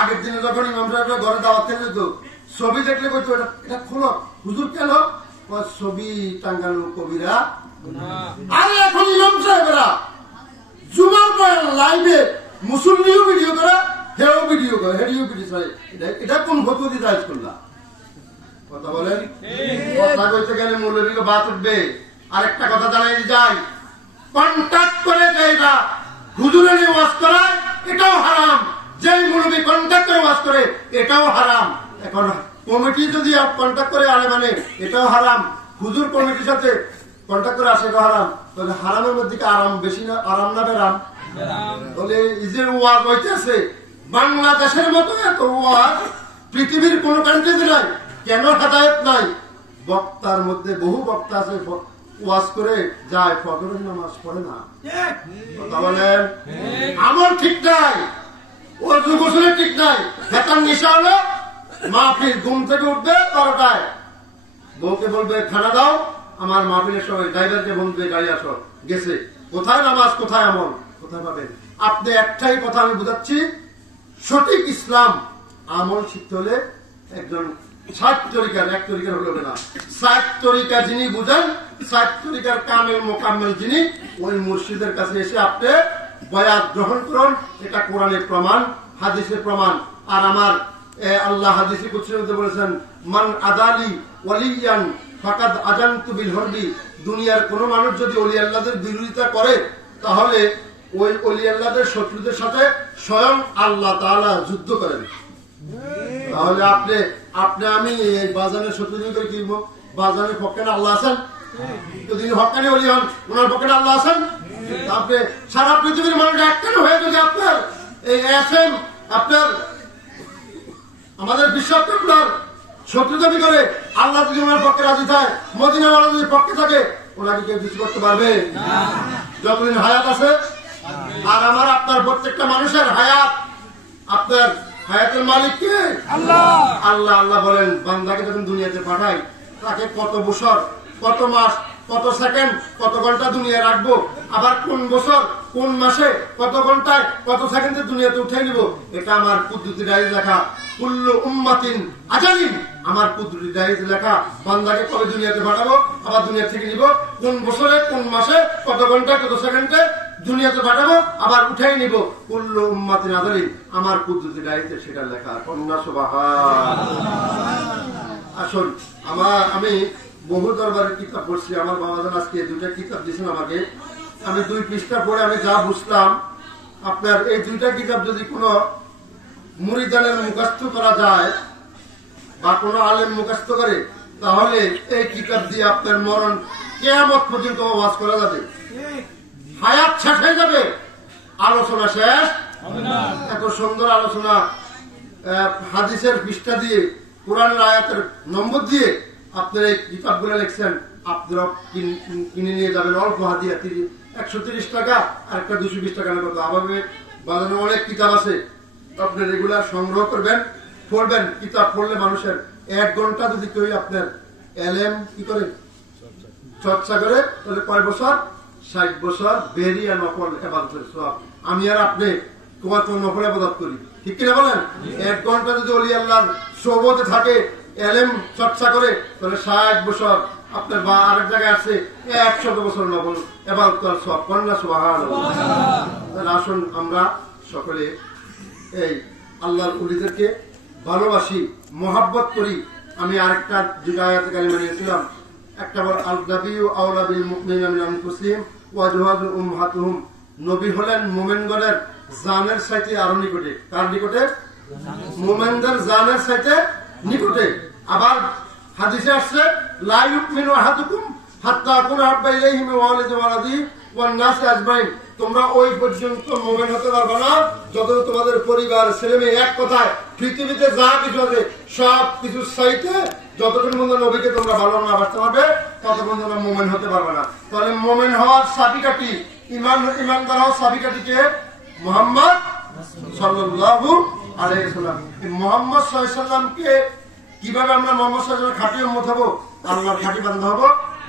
আগের দিনে যখন ইমাম সাহেবরা ঘরে দাওয়াত খেলে যেত, ছবি দেখলে বলতো এটা খোলো, হুজুর কেন? ছবি টাঙ্গানো কবিরা। আরে এখন ইমাম সাহেবরা জুমার পর লাইভে মুসল্লিও ভিডিও করে, হেও ভিডিও করে, হেডিও ভিডিও করে। এটা কোন ভতুদি জায়েজ করলা? কথা বলেন। কথা বলতে গেলে মৌলবীকে বাদ উঠবে। আরেকটা কথা জানাই যায়, কন্ট্যাক্ট করে যে এটা হুজুরে নিয়ে ওয়াজ করায় এটাও হারাম, যে মৌলবী কন্ট্যাক্ট করে ওয়াজ করে এটাও হারাম। এখন কমিটি যদি কন্ট্যাক্ট করে আনে মানে এটাও হারাম, হুজুর কমিটির সাথে কন্ট্যাক্ট করে আসে এটাও হারাম। তাহলে হারামের মধ্যে কি আরাম বেশি না? আরাম না বেরাম? তাহলে এই যে ওয়াজ হইতেছে, বাংলাদেশের মতো এত ওয়াজ পৃথিবীর কোন কান্ট্রিতে নাই, কেন হেদায়েত নাই? বক্তার মধ্যে বহু বক্তা আছে ওয়াজ করে যায়, ফজরের নামাজ পড়ে না। কথা বলেন, আমল ঠিক নাই, ওযু গোসলের ঠিক নাই। হেতার নিশা হলো মাহফিল, ঘুম থেকে উঠবে 12টায়, বউকে বলবে খানা দাও, আমার মাহফিলের সময় ড্রাইভারকে বলবে গাড়ি আসো, গেছে। কোথায় নামাজ, কোথায় আমল, কোথায় পাবেন? আপনি একটাই কথা আমি বুঝাচ্ছি, সঠিক ইসলাম আমল শিখতে হলে একজন 60 তরিকার, এক তরিকার হলে না, 60 তরিকা যিনি বুঝেন, 60 তরিকার কামেল মোকাম্মেল যিনি, ওই মুর্শিদের কাছে এসে আপনি বয়াত গ্রহণ করুন। এটা কোরআনের প্রমাণ, হাদিসের প্রমাণ। আর আমার আল্লাহ হাদিসে কুদসির মধ্যে বলেছেন, মান আদালি ওয়ালিয়ান ফাকাদ আযানতু বিল হরবি। দুনিয়ার কোন মানুষ যদি ওলি আল্লাহদের বিরোধিতা করে, তাহলে ওই ওলি আল্লাহদের শত্রুদের সাথে স্বয়ং আল্লাহ তাআলা যুদ্ধ করেন। তাহলে আপনি আমি এই বাজারের শত্রুদের করে কিনবো? বাজারের পক্ষে না আল্লাহ আছেন? যদি হক্কানি ওলি হন, ওনার পক্ষে না আল্লাহ আছেন? আপনি সারা পৃথিবীর মানুষ একটাই হয়ে যদি আপনার এই এসএম আপনার আমাদের বিশ্বকাপটার শত্রু দাবি করে, আল্লাহ যদি ওনার পক্ষে রাজি থাকে, মদিনা ওয়ালা যদি পক্ষে থাকে, ওনাকে কেউ কিছু করতে পারবে? যতদিন হায়াত আছে। আর আমার আপনার প্রত্যেকটা মানুষের হায়াত, আপনার হায়াতের মালিক কে? আল্লাহ। আল্লাহ আল্লাহ বলেন, বান্দাকে যখন দুনিয়াতে পাঠাই, তাকে কত বছর, কত মাস, কত সেকেন্ড, কত ঘন্টা দুনিয়া রাখবো, আবার কোন বছর, কোন মাসে, কত ঘন্টায়, কত সেকেন্ডে দুনিয়াতে উঠে নিব, এটা আমার কুদরতি ডায়েরি লেখা। কুল্লু উম্মাতিন আজালিন, আমার কুদরতি ডায়েরি লেখা। বান্দাকে কবে দুনিয়াতে পাঠাবো, আবার দুনিয়া থেকে নিব, কোন বছরে, কোন মাসে, কত ঘন্টায়, কত সেকেন্ডে দুনিয়াতে পাঠাবো, আবার উঠাই নিব। কুল্লু উম্মাতিন আজালিন, আমার কুদরতি ডায়েরিতে সেটা লেখা। কন্যা সুবহান। আসুন, আমি বহু দরবারের কিতাব পড়ছি। আমার বাবাজান আজকে 2টা কিতাব দিয়েছেন আমাকে। আমি 2 পৃষ্ঠা পড়ে আমি যা বুঝলাম, আপনার এই 2টা কিতাব যদি কোন মুরিদানের মুখস্থ করা যায় বা কোন আলেম মুখস্থ করে, তাহলে এই কিতাব দিয়ে আপনার মরণ কিয়ামত পর্যন্ত ওয়াজ করা যাবে, হায়াত শেষ হয়ে যাবে, আলোচনা শেষ হবে না। এত সুন্দর আলোচনা, হাদিসের পৃষ্ঠা দিয়ে, কোরআনের আয়াতের নম্বর দিয়ে আপনার এই কিতাবগুলো লিখছেন। আপনারা কিনে নিয়ে যাবেন অল্প হাতিয়া 130 টাকা আর একটা 220 টাকা কত। আভাবে বাজারে অনেক কিতাব আছে, আপনি রেগুলার সংগ্রহ করবেন, পড়বেন। কিতাব পড়লে মানুষের 1 ঘন্টা যদি কেউ আপনার এলএম কি করে চর্চা করে তাহলে কয় বছর? 60 বছর বেরিয়া নফল ইবাদতের সওয়াব। আমি আর আপনি কত নফল ইবাদত করি, ঠিক কিনা বলেন? 1 ঘন্টা যদি ওলি আল্লাহর সোহবতে থাকে, এলেম চর্চা করে, তাহলে 60 বছর আপনার, বা আরেক জায়গায় আছে 100 বছর নফল ইবাদতের সওয়াব। কন্যা সুবহানাল্লাহ। তাহলে আসুন আমরা সকলে এই আল্লাহর ওলিদেরকে ভালোবাসি, মহাব্বত করি। আমি আরেকটা দুটো আয়াত কালিমা নিয়েছিলাম। একটা বল আল-নাবিয়্যু আওলা বিল মুমিনিনা মিন আনফুসিহিম ওয়া আজওয়াজু উম্মাহাতুহুম। নবী হলেন মুমিনগণের জানের চাইতে আরো নিকটে। কার নিকটে? মুমিনদের জানের চাইতে নিকটে। আবার হাদিসে আসছে লা ইউমিনু আহাদুকুম হাত্তা আকুনা হাব্বা ইলাইহি মিন ওয়ালিদি ওয়ালাদি ওয়ান নাস আজমাইন। তোমরা ওই পর্যন্ত মুমিন হতে পারবে না যত তোমাদের পরিবার, ছেলে মেয়ে, এক কথায় পৃথিবীতে যা কিছু আছে সব কিছু চাইতে যতক্ষণ পর্যন্ত নবীকে তোমরা ভালো না বাসতে পারবে ততক্ষণ তোমরা মুমিন হতে পারবে না। তাহলে মুমিন হওয়ার চাবিকাঠি, ইমানদার হওয়ার চাবিকাঠিকে মুহাম্মদ সাল্লাল্লাহু আলাইহি ওয়াসাল্লাম। মুহাম্মদ সাল্লাল্লাহু আলাইহি ওয়াসাল্লামকে কিভাবে আমরা মুহাম্মদ সাল্লাল্লাহু আলাইহি ওয়াসাল্লামের খাঁটি উম্মত হবো, আল্লাহর খাঁটি বান্দা হবো?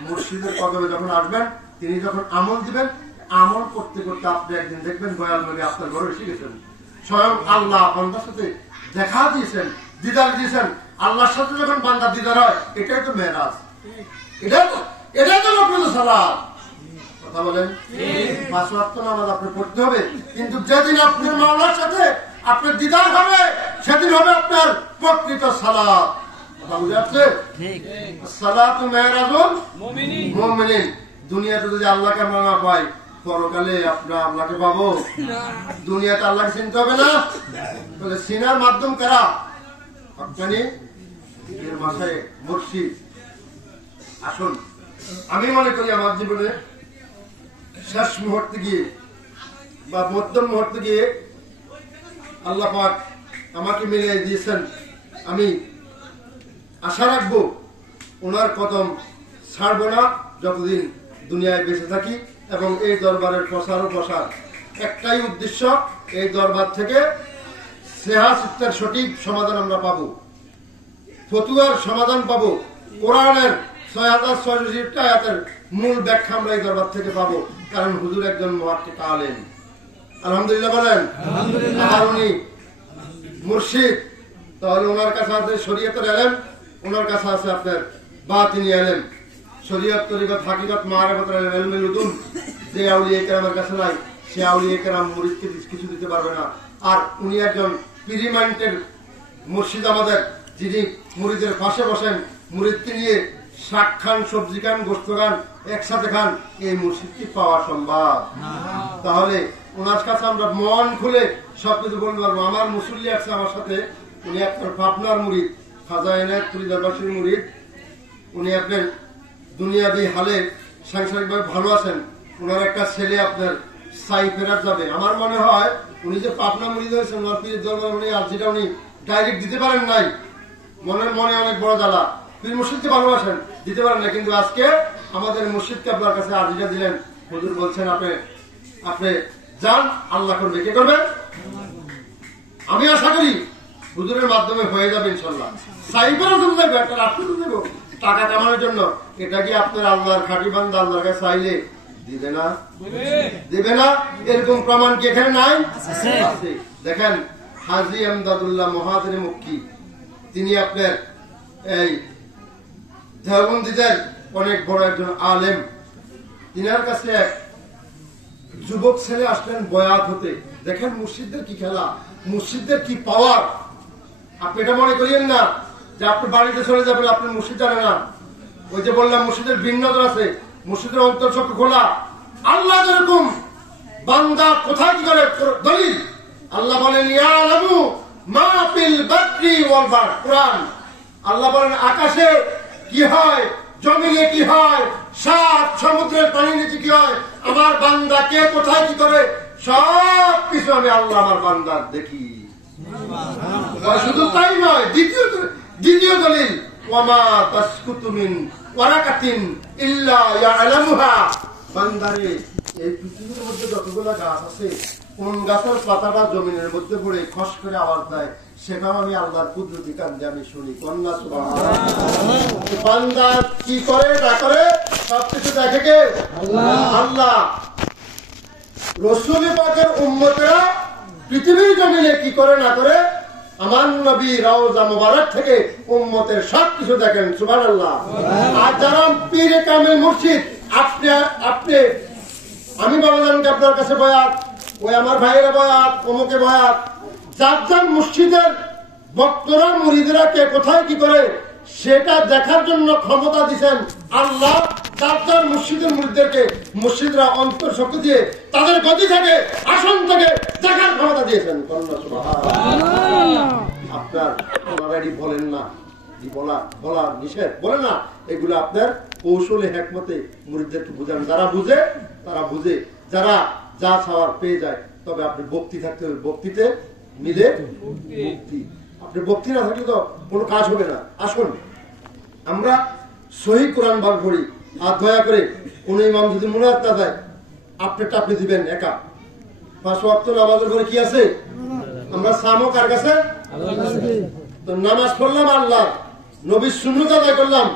মুর্শিদের কদমে যখন আসবেন, তিনি যখন আমল দিবেন, আমল করতে করতে আপনি একদিন দেখবেন দয়াল নবী আপনার ঘরে এসে গেছেন। স্বয়ং আল্লাহ বান্দার সাথে দেখা দিয়েছেন, দিদার দিয়েছেন। আল্লাহর সাথে যখন বান্দা দিদার হয়, এটাই তো মেরাজ, এটাই তো নফল সালাত। কথা বলেন? 5 ওয়াক্ত নামাজ আপনি পড়তে হবে, কিন্তু যেদিন আপনার মাওলার সাথে আপনার দিদার হবে সেদিন হবে আপনার প্রকৃত সালাত। কথা বুঝে আসছে? সালাতু মেরাজুল মুমিনিন। দুনিয়াতে যদি আল্লাহকে আমরা না পাই, পরকালে আমরা আল্লাহকে পাবো? দুনিয়াতে আল্লাহকে চিনতে হবে না? তাহলে চিনার মাধ্যম কারা? আপনানি এর ভাষায় মুর্শিদ। আসুন, আমি মনে করি আমার জীবনে শেষ মুহূর্তে গিয়ে বা মধ্যম মুহূর্তে গিয়ে আল্লাহ পাক আমাকে মিলিয়ে দিয়েছেন। আমি আশা রাখবো ওনার কদম ছাড়বো না যতদিন দুনিয়ায় বেঁচে থাকি। এবং এই দরবারের প্রসার ও প্রসার একটাই উদ্দেশ্য, এই দরবার থেকে সেহাসিত্তের সঠিক সমাধান আমরা পাবো, ফতুয়ার সমাধান পাবো, কোরআনের 6660 আয়াতের মূল ব্যাখ্যা আমরা এই দরবার থেকে পাবো। কারণ হুজুর একজন মুহাক্কিক আলেম। আলহামদুলিল্লাহ বলেন। আর উনি মুর্শিদ, তাহলে ওনার কাছে আছে শরীয়তের ইলম, ওনার কাছে আছে আপনার বাতিনি ইলম। শরীয়ত, তরিকত, হাকিকত, মারিফাতের ইলম, লুতুন যে আউলিয়া কেরামের কাছে নাই, সে আউলিয়া কেরাম মুরিদকে কিছু দিতে পারবে না। আর উনি একজন পিরিমাইন্টের মুর্শিদ আমাদের, যিনি মুরিদের পাশে বসেন, মুরিদকে নিয়ে শাক খান, সবজি খান, গোস্ত খান, একসাথে খান, এই মুর্শিদকে পাওয়া সম্ভব? তাহলে ওনার কাছে আমরা মন খুলে সবকিছু বলতে পারবো। আমার মুসল্লি আছে আমার সাথে, উনি আপনার পাবনার মুরিদ, খাজা এনায়েতপুরী দরবারের মুরিদ। উনি আপনার দুনিয়াবি হালে সাংসারিকভাবে ভালো আছেন। ওনার একটা ছেলে আপনার সাই ফেরত যাবে। আমার মনে হয় উনি যে পাবনা মুরিদ হয়েছেন, ওনার পীরের দরবার উনি আর যেটা উনি ডাইরেক্ট দিতে পারেন নাই, মনে অনেক বড় জ্বালা। পীর মুর্শিদকে ভালোবাসেন, দিতে পারেন না, কিন্তু আজকে আমাদের মুর্শিদকে আপনার কাছে আজিটা দিলেন। হুজুর বলছেন আপনি যান, আল্লাহ করবে। কে করবেন? আমি আশা করি হুজুরের মাধ্যমে হয়ে যাবে ইনশাল্লাহ। সাইবারও জন্য যাবে, একটা রাষ্ট্র দেবো টাকা কামানোর জন্য। এটা কি আপনার আল্লাহর খাঁটি বান্দা আল্লাহর কাছে চাইলে দিবে না? দিবে না? এরকম প্রমাণ কি এখানে নাই? আছে। দেখেন হাজী আমদাদুল্লাহ মহাজের মুক্তি, তিনি আপনার এই দেওবন্দিদের অনেক বড় একজন আলেম। তিনার কাছে এক যুবক ছেলে আসলেন বয়াত হতে। দেখেন মুর্শিদদের কি খেলা, মুর্শিদদের কি পাওয়ার। আপনি এটা মনে করিয়েন না যে আপনি বাড়িতে চলে যাবেন, আপনি মুর্শিদ জানেন না। ওই যে বললাম মুর্শিদের ভিন্নতা আছে, মুর্শিদের অন্তর্চক্ষু খোলা। আল্লাহ যেরকম বান্দা কোথায় কি করে দলিল, আল্লাহ বলেন ইয়ালামু মা ফিল বাররি ওয়াল বাহর। কোরআন আল্লাহ বলেন আকাশে কি হয়, জমিনে কি হয়, সাত সমুদ্রের পানি নিচে কি হয়, আমার বান্দা কে কোথায় কি করে সব কিছু আমি আল্লাহ আমার বান্দার দেখি। শুধু তাই নয়, দ্বিতীয় দলিল ওয়ামা তাসকুতু মিন ওয়ারাকাতিন ইল্লা ইয়ালামুহা। বান্দারে, এই পৃথিবীর মধ্যে যতগুলো গাছ আছে, কোন গাছের পাতাটা জমিনের মধ্যে পড়ে খস করে আওয়াজ দেয়, সেটাও আমি আল্লাহর কুদরতি কান্দে আমি শুনি। কন্যা সুবহানাল্লাহ। বান্দা কি করে না করে সবকিছু দেখে কে? আল্লাহ। রাসূল পাকের উম্মতেরা পৃথিবীর জমিনে কি করে না করে আমার নবী রওজা মুবারক থেকে উম্মতের সবকিছু দেখেন। সুবহানাল্লাহ। আর যারা পীরে কামেল মুর্শিদ, আপনি আমি বাবাজানকে আপনার কাছে বয়াত, ওই আমার ভাইয়েরা বয়াত, অমুকে বয়াত, যার যার মুর্শিদের ভক্তরা মুরিদরা কে কোথায় কি করে সেটা দেখার জন্য ক্ষমতা দিচ্ছেন আল্লাহ। যার যার মুর্শিদের মুরিদদেরকে মুর্শিদরা অন্তর শক্তি দিয়ে তাদের গতি থেকে আসন থেকে দেখার ক্ষমতা দিয়েছেন। আপনার ওনারা বলেন না, বলা নিষেধ, বলে না, এগুলো আপনার কৌশলে হেকমতে মুরিদদেরকে বুঝান। যারা বুঝে তারা বুঝে, যারা যা চাওয়ার পেয়ে যায়। তবে আপনি ভক্তি থাকতে হবে, ভক্তিতে মিলে মুক্তি। আপনি ভক্তি না থাকলে তো কোনো কাজ হবে না। আসুন আমরা সহি কোরআন ভাগ করি। আর দয়া করে কোন ইমাম যদি মুনাজাত না দেয়, আপনি দিবেন একা। 5 ওয়াক্ত নামাজের পরে কি আছে? আমরা সামো কার কাছে? তো নামাজ পড়লাম আল্লাহ, নবীর সুন্নাত আদায় করলাম,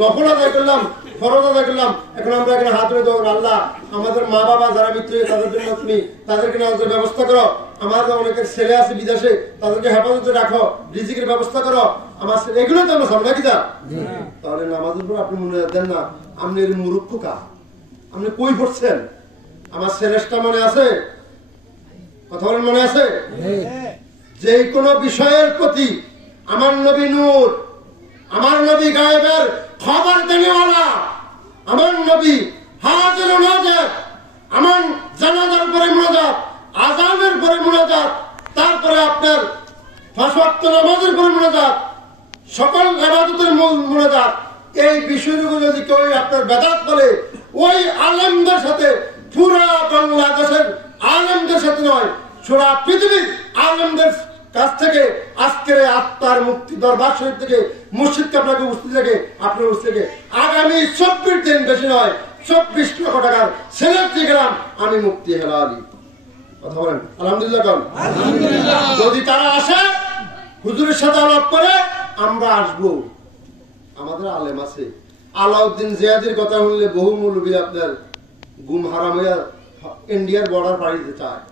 নফল আদায় করলাম, ফরজ আদায় করলাম। এখন আমরা এখানে হাত ধরে দেবো, আল্লাহ আমাদের মা বাবা যারা মৃত্যু, তাদের জন্য তুমি তাদেরকে নামাজের ব্যবস্থা করো। আমাদের অনেকের ছেলে আছে বিদেশে, তাদেরকে হেফাজতে রাখো, রিজিকের ব্যবস্থা করো। আমার এগুলো তো আমরা সামনে কিনা। তাহলে নামাজের পর আপনি মনে দেন না, আপনি মুরুক্ষ কা, আপনি কই পড়ছেন? আমার ছেলেটা মনে আছে? কথা বলেন, মনে আছে? যে কোনো বিষয়ের প্রতি আমার নবী নূর, আমার নবী গায়েবের খবর দেনেওয়ালা, আমার নবী হাজির ও নাজির, আমার জানাজার পরে মুনাজাত, আযানের পরে মুনাজাত, তারপরে আপনার 5 ওয়াক্ত নামাজের পরে মুনাজাত, সকল ইবাদতের মূল মুনাজাত। এই বিষয়গুলো যদি কেউ আপনার বেদাত বলে, ওই আলেমদের সাথে, পুরা বাংলাদেশের আলেমদের সাথে নয়, সারা পৃথিবীর আলেমদের কাছ থেকে আজকের আত্মার মুক্তি দরবার শরীফ থেকে মুর্শিদ আপনাকে উপস্থিত থেকে আপনার উপস্থিত থেকে আগামী 24 দিন, বেশি নয় 24 লক্ষ টাকার সেলেক্ট গেলাম আমি মুক্তি হেলালি। কথা বলেন আলহামদুলিল্লাহ। যদি তারা আসে হুজুরের সাথে আলাপ করে, আমরা আসবো। আমাদের আলেম আছে। আলাউদ্দিন জিয়াদির কথা বললে বহু মৌলবী আপনার গুম হারাম হইয়া ইন্ডিয়ার বর্ডার পাড়ি দিতে চায়।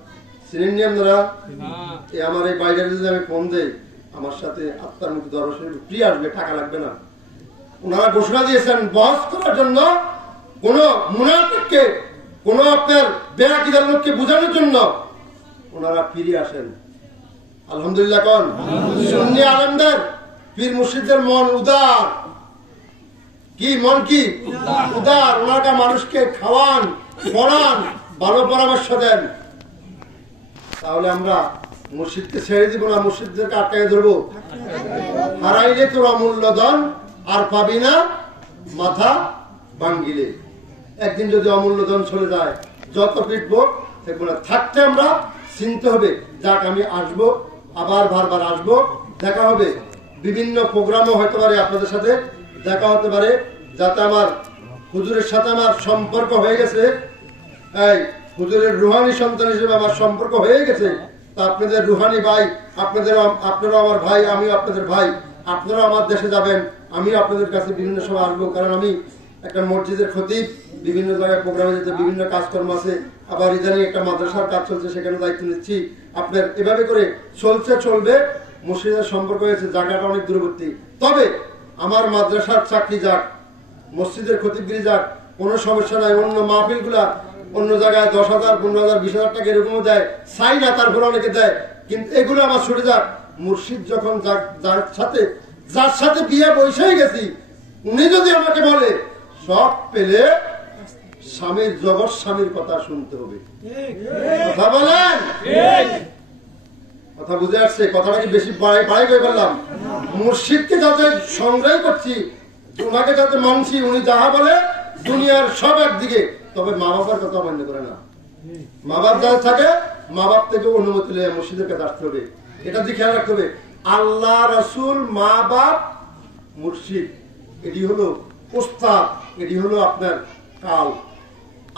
চিনেন নি আপনারা? আমার এই বাইরে যদি আমি ফোন দেই, আমার সাথে আত্মার মুক্তি দরবার শরীফ ফ্রি আসবে, টাকা লাগবে না। ওনারা ঘোষণা দিয়েছেন বহস করার জন্য, কোন মুনাফিককে, কোন আপনার বেআকিদার লোককে বোঝানোর জন্য ওনারা ফিরে আসেন। আলহামদুলিল্লাহ। কোন সুন্নি আলেমদের পীর মুর্শিদদের মন উদার, কি মন কি উদার। ওনারা মানুষকে খাওয়ান, পড়ান, ভালো পরামর্শ দেন। তাহলে আমরা মুর্শিদকে ছেড়ে দিব না, মুর্শিদদেরকে আটকাই ধরবো? হারাইলে তোর অমূল্য ধন, আর পাবি না মাথা ভাঙ্গিলে। একদিন যদি অমূল্য ধন চলে যায়, যত পিটবো থাকবো না। থাকতে আমরা চিনতে হবে, যাক আমি আসবো, আবার বারবার আসবো, দেখা হবে। বিভিন্ন প্রোগ্রামও হতে পারে, আপনাদের সাথে দেখা হতে পারে। যাতে আমার হুজুরের সাথে আমার সম্পর্ক হয়ে গেছে, এই হুজুরের রুহানি সন্তান হিসেবে আমার সম্পর্ক হয়ে গেছে। তা আপনাদের রুহানি ভাই, আপনারা আমার ভাই, আমিও আপনাদের ভাই। আপনারা আমার দেশে যাবেন, আমি আপনাদের কাছে বিভিন্ন সময় আসবো। কারণ আমি একটা মসজিদের খতিব, বিভিন্ন জায়গায় প্রোগ্রামে যেতে, বিভিন্ন কাজকর্ম আছে। আবার ইদানিং একটা মাদ্রাসার কাজ চলছে, সেখানে দায়িত্ব নিচ্ছি। আপনার এভাবে করে চলবে। মসজিদের সম্পর্ক হয়েছে, জায়গাটা অনেক দূরবর্তী। তবে আমার মাদ্রাসার চাকরি যাক, মসজিদের খতিবগিরি যাক, কোনো সমস্যা নাই। অন্য মাহফিল গুলা অন্য জায়গায় 10,000, 15,000, 20,000 টাকা এরকমও দেয়, চাই না, তারপরে অনেকে দেয়। কিন্তু এগুলো আমার ছুটে যাক। মুর্শিদ যখন যার সাথে বিয়ে বসেই গেছি, উনি যদি আমাকে বলে সব পেলে স্বামীর জগৎ, স্বামীর কথা শুনতে হবে। কথা বলেন, কথা বুঝে আসছে? কথাটা কি বেশি বাড়াই করে বললাম? মুর্শিদকে যাতে সংগ্রহ করছি, ওনাকে যাতে মানছি, উনি যাহা বলে দুনিয়ার সব একদিকে, তবে মা বাবার কথা অমান্য করে না। মা বাপ যারা থাকে, মা বাপ থেকে অনুমতি নিয়ে মসজিদের কাছে আসতে হবে। এটা দিয়ে খেয়াল রাখতে হবে। আল্লাহ, রাসূল, মা বাপ, মুর্শিদ, এটি হলো উস্তাদ, এটি হলো আপনার কাল।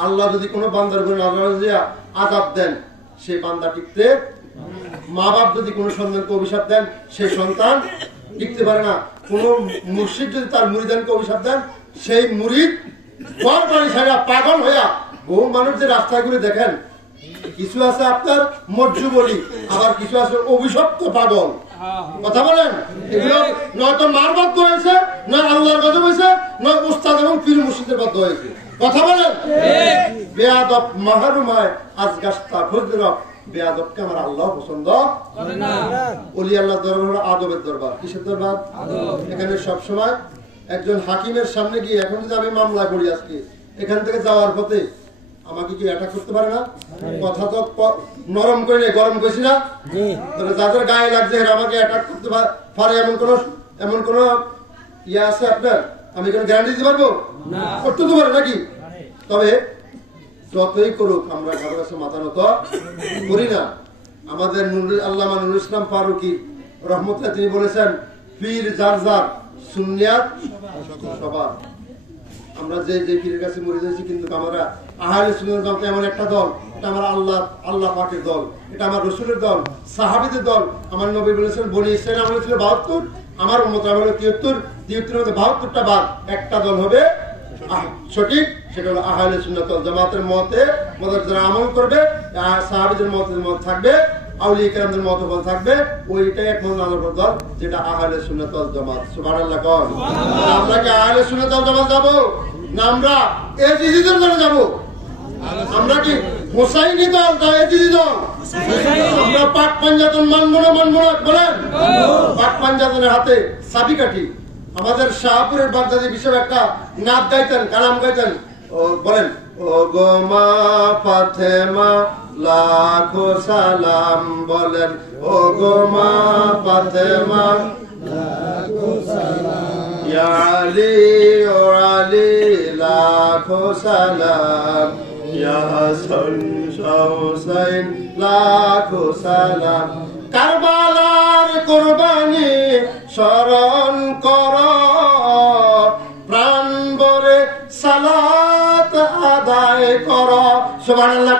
আল্লাহ যদি কোনো বান্দার উপরে আযাব দেন, সেই বান্দা টিকতে, মা বাপ যদি কোনো সন্তানকে অভিশাপ দেন, সেই সন্তান টিকতে পারে না। কোন মুর্শিদ যদি তার মুরিদানকে অভিশাপ দেন, সেই মুরিদ ঘর বাড়ি ছাড়া পাগল হইয়া, বহু মানুষ যে রাস্তায় ঘুরে দেখেন, কিছু আছে আপনার মজ্জু বলি, আবার কিছু আছে অভিশপ্ত পাগল। কথা বলেন, এগুলো নয়তো মার বাধ্য হয়েছে, নয় আল্লাহর গজব হয়েছে, নয় উস্তাদ এবং পীর মুর্শিদের বাধ্য হয়েছে। কথা বলেন, বেয়াদব মাহরুমায় আজ গাছটা ফজরব, বেয়াদবকে আমার আল্লাহ পছন্দ করে না। ওলি আল্লাহ দরবার হলো আদবের দরবার। কিসের দরবার? এখানে সবসময় একজন হাকিমের সামনে গিয়ে, এখন যদি আমি মামলা করি আজকে, এখান থেকে যাওয়ার পথে আমাকে কি অ্যাটাক করতে পারে না? কথা তো নরম করে গরম করেছি না? যাদের গায়ে লাগছে আমাকে অ্যাটাক করতে পারে এমন কোন ইয়ে আছে আপনার? আমি কোনো গ্যারান্টি দিতে পারবো? করতে তো পারে নাকি? তবে যতই করুক, আমরা কারো কাছে মাথা নত করি না। আমাদের আল্লামা নুরুল ইসলাম ফারুকী রহমতুল্লাহ তিনি বলেছেন, পীর যার যার, সুন্নিয়াত সবার। আমরা যে যে পীরের কাছে মরে যাচ্ছি, কিন্তু আমরা আহলে সুন্নাত জামাত এমন একটা দল, এটা আমার আল্লাহ পাকের দল, এটা আমার রসুলের দল, সাহাবীদের দল। আমার নবী বলেছেন, বনি ইসরাইল আমল ছিল 72, আমার উম্মত আমল 73, 73 মধ্যে 72টা বাদ, একটা দল হবে সঠিক, সেটা হলো আহলে সুন্নাত ওয়াল জামাতের মতে যারা আমল করবে, সাহাবীদের মতের মত থাকবে, আউলিয়া কেরামদের মত থাকবে, ওইটাই একমাত্র আল্লাহর দল, যেটা আহলে সুন্নাত ওয়াল জামাত। সুবহানাল্লাহ। কোন আমরা কি আহলে সুন্নাত ওয়াল জামাত যাব না আমরা এজিদিদের দলে যাব? আমরা কি হোসাইনি দল না এজিদি দল? আমরা পাক পাঞ্জাতন মানবো না বলেন? পাক পাঞ্জাতনের হাতে চাবি কাঠি। আমাদের শাহপুরের বাগদাদি বিষয়ে একটা নাচ গাইতেন, কালাম গাইতেন, ও বলেন, ও গো মা ফাতেমা লাখো সালাম, বলেন, ও গো মা ফাতেমা লাখো সালাম, ইয়া আলী ও আলী লাখো সালাম, ইয়া হাসান শাহ হুসাইন লাখো সালাম। কারবালার কুরবানি স্মরণ কর, প্রাণ ভরে সালাত আদায় কর। সুবহানাল্লাহ।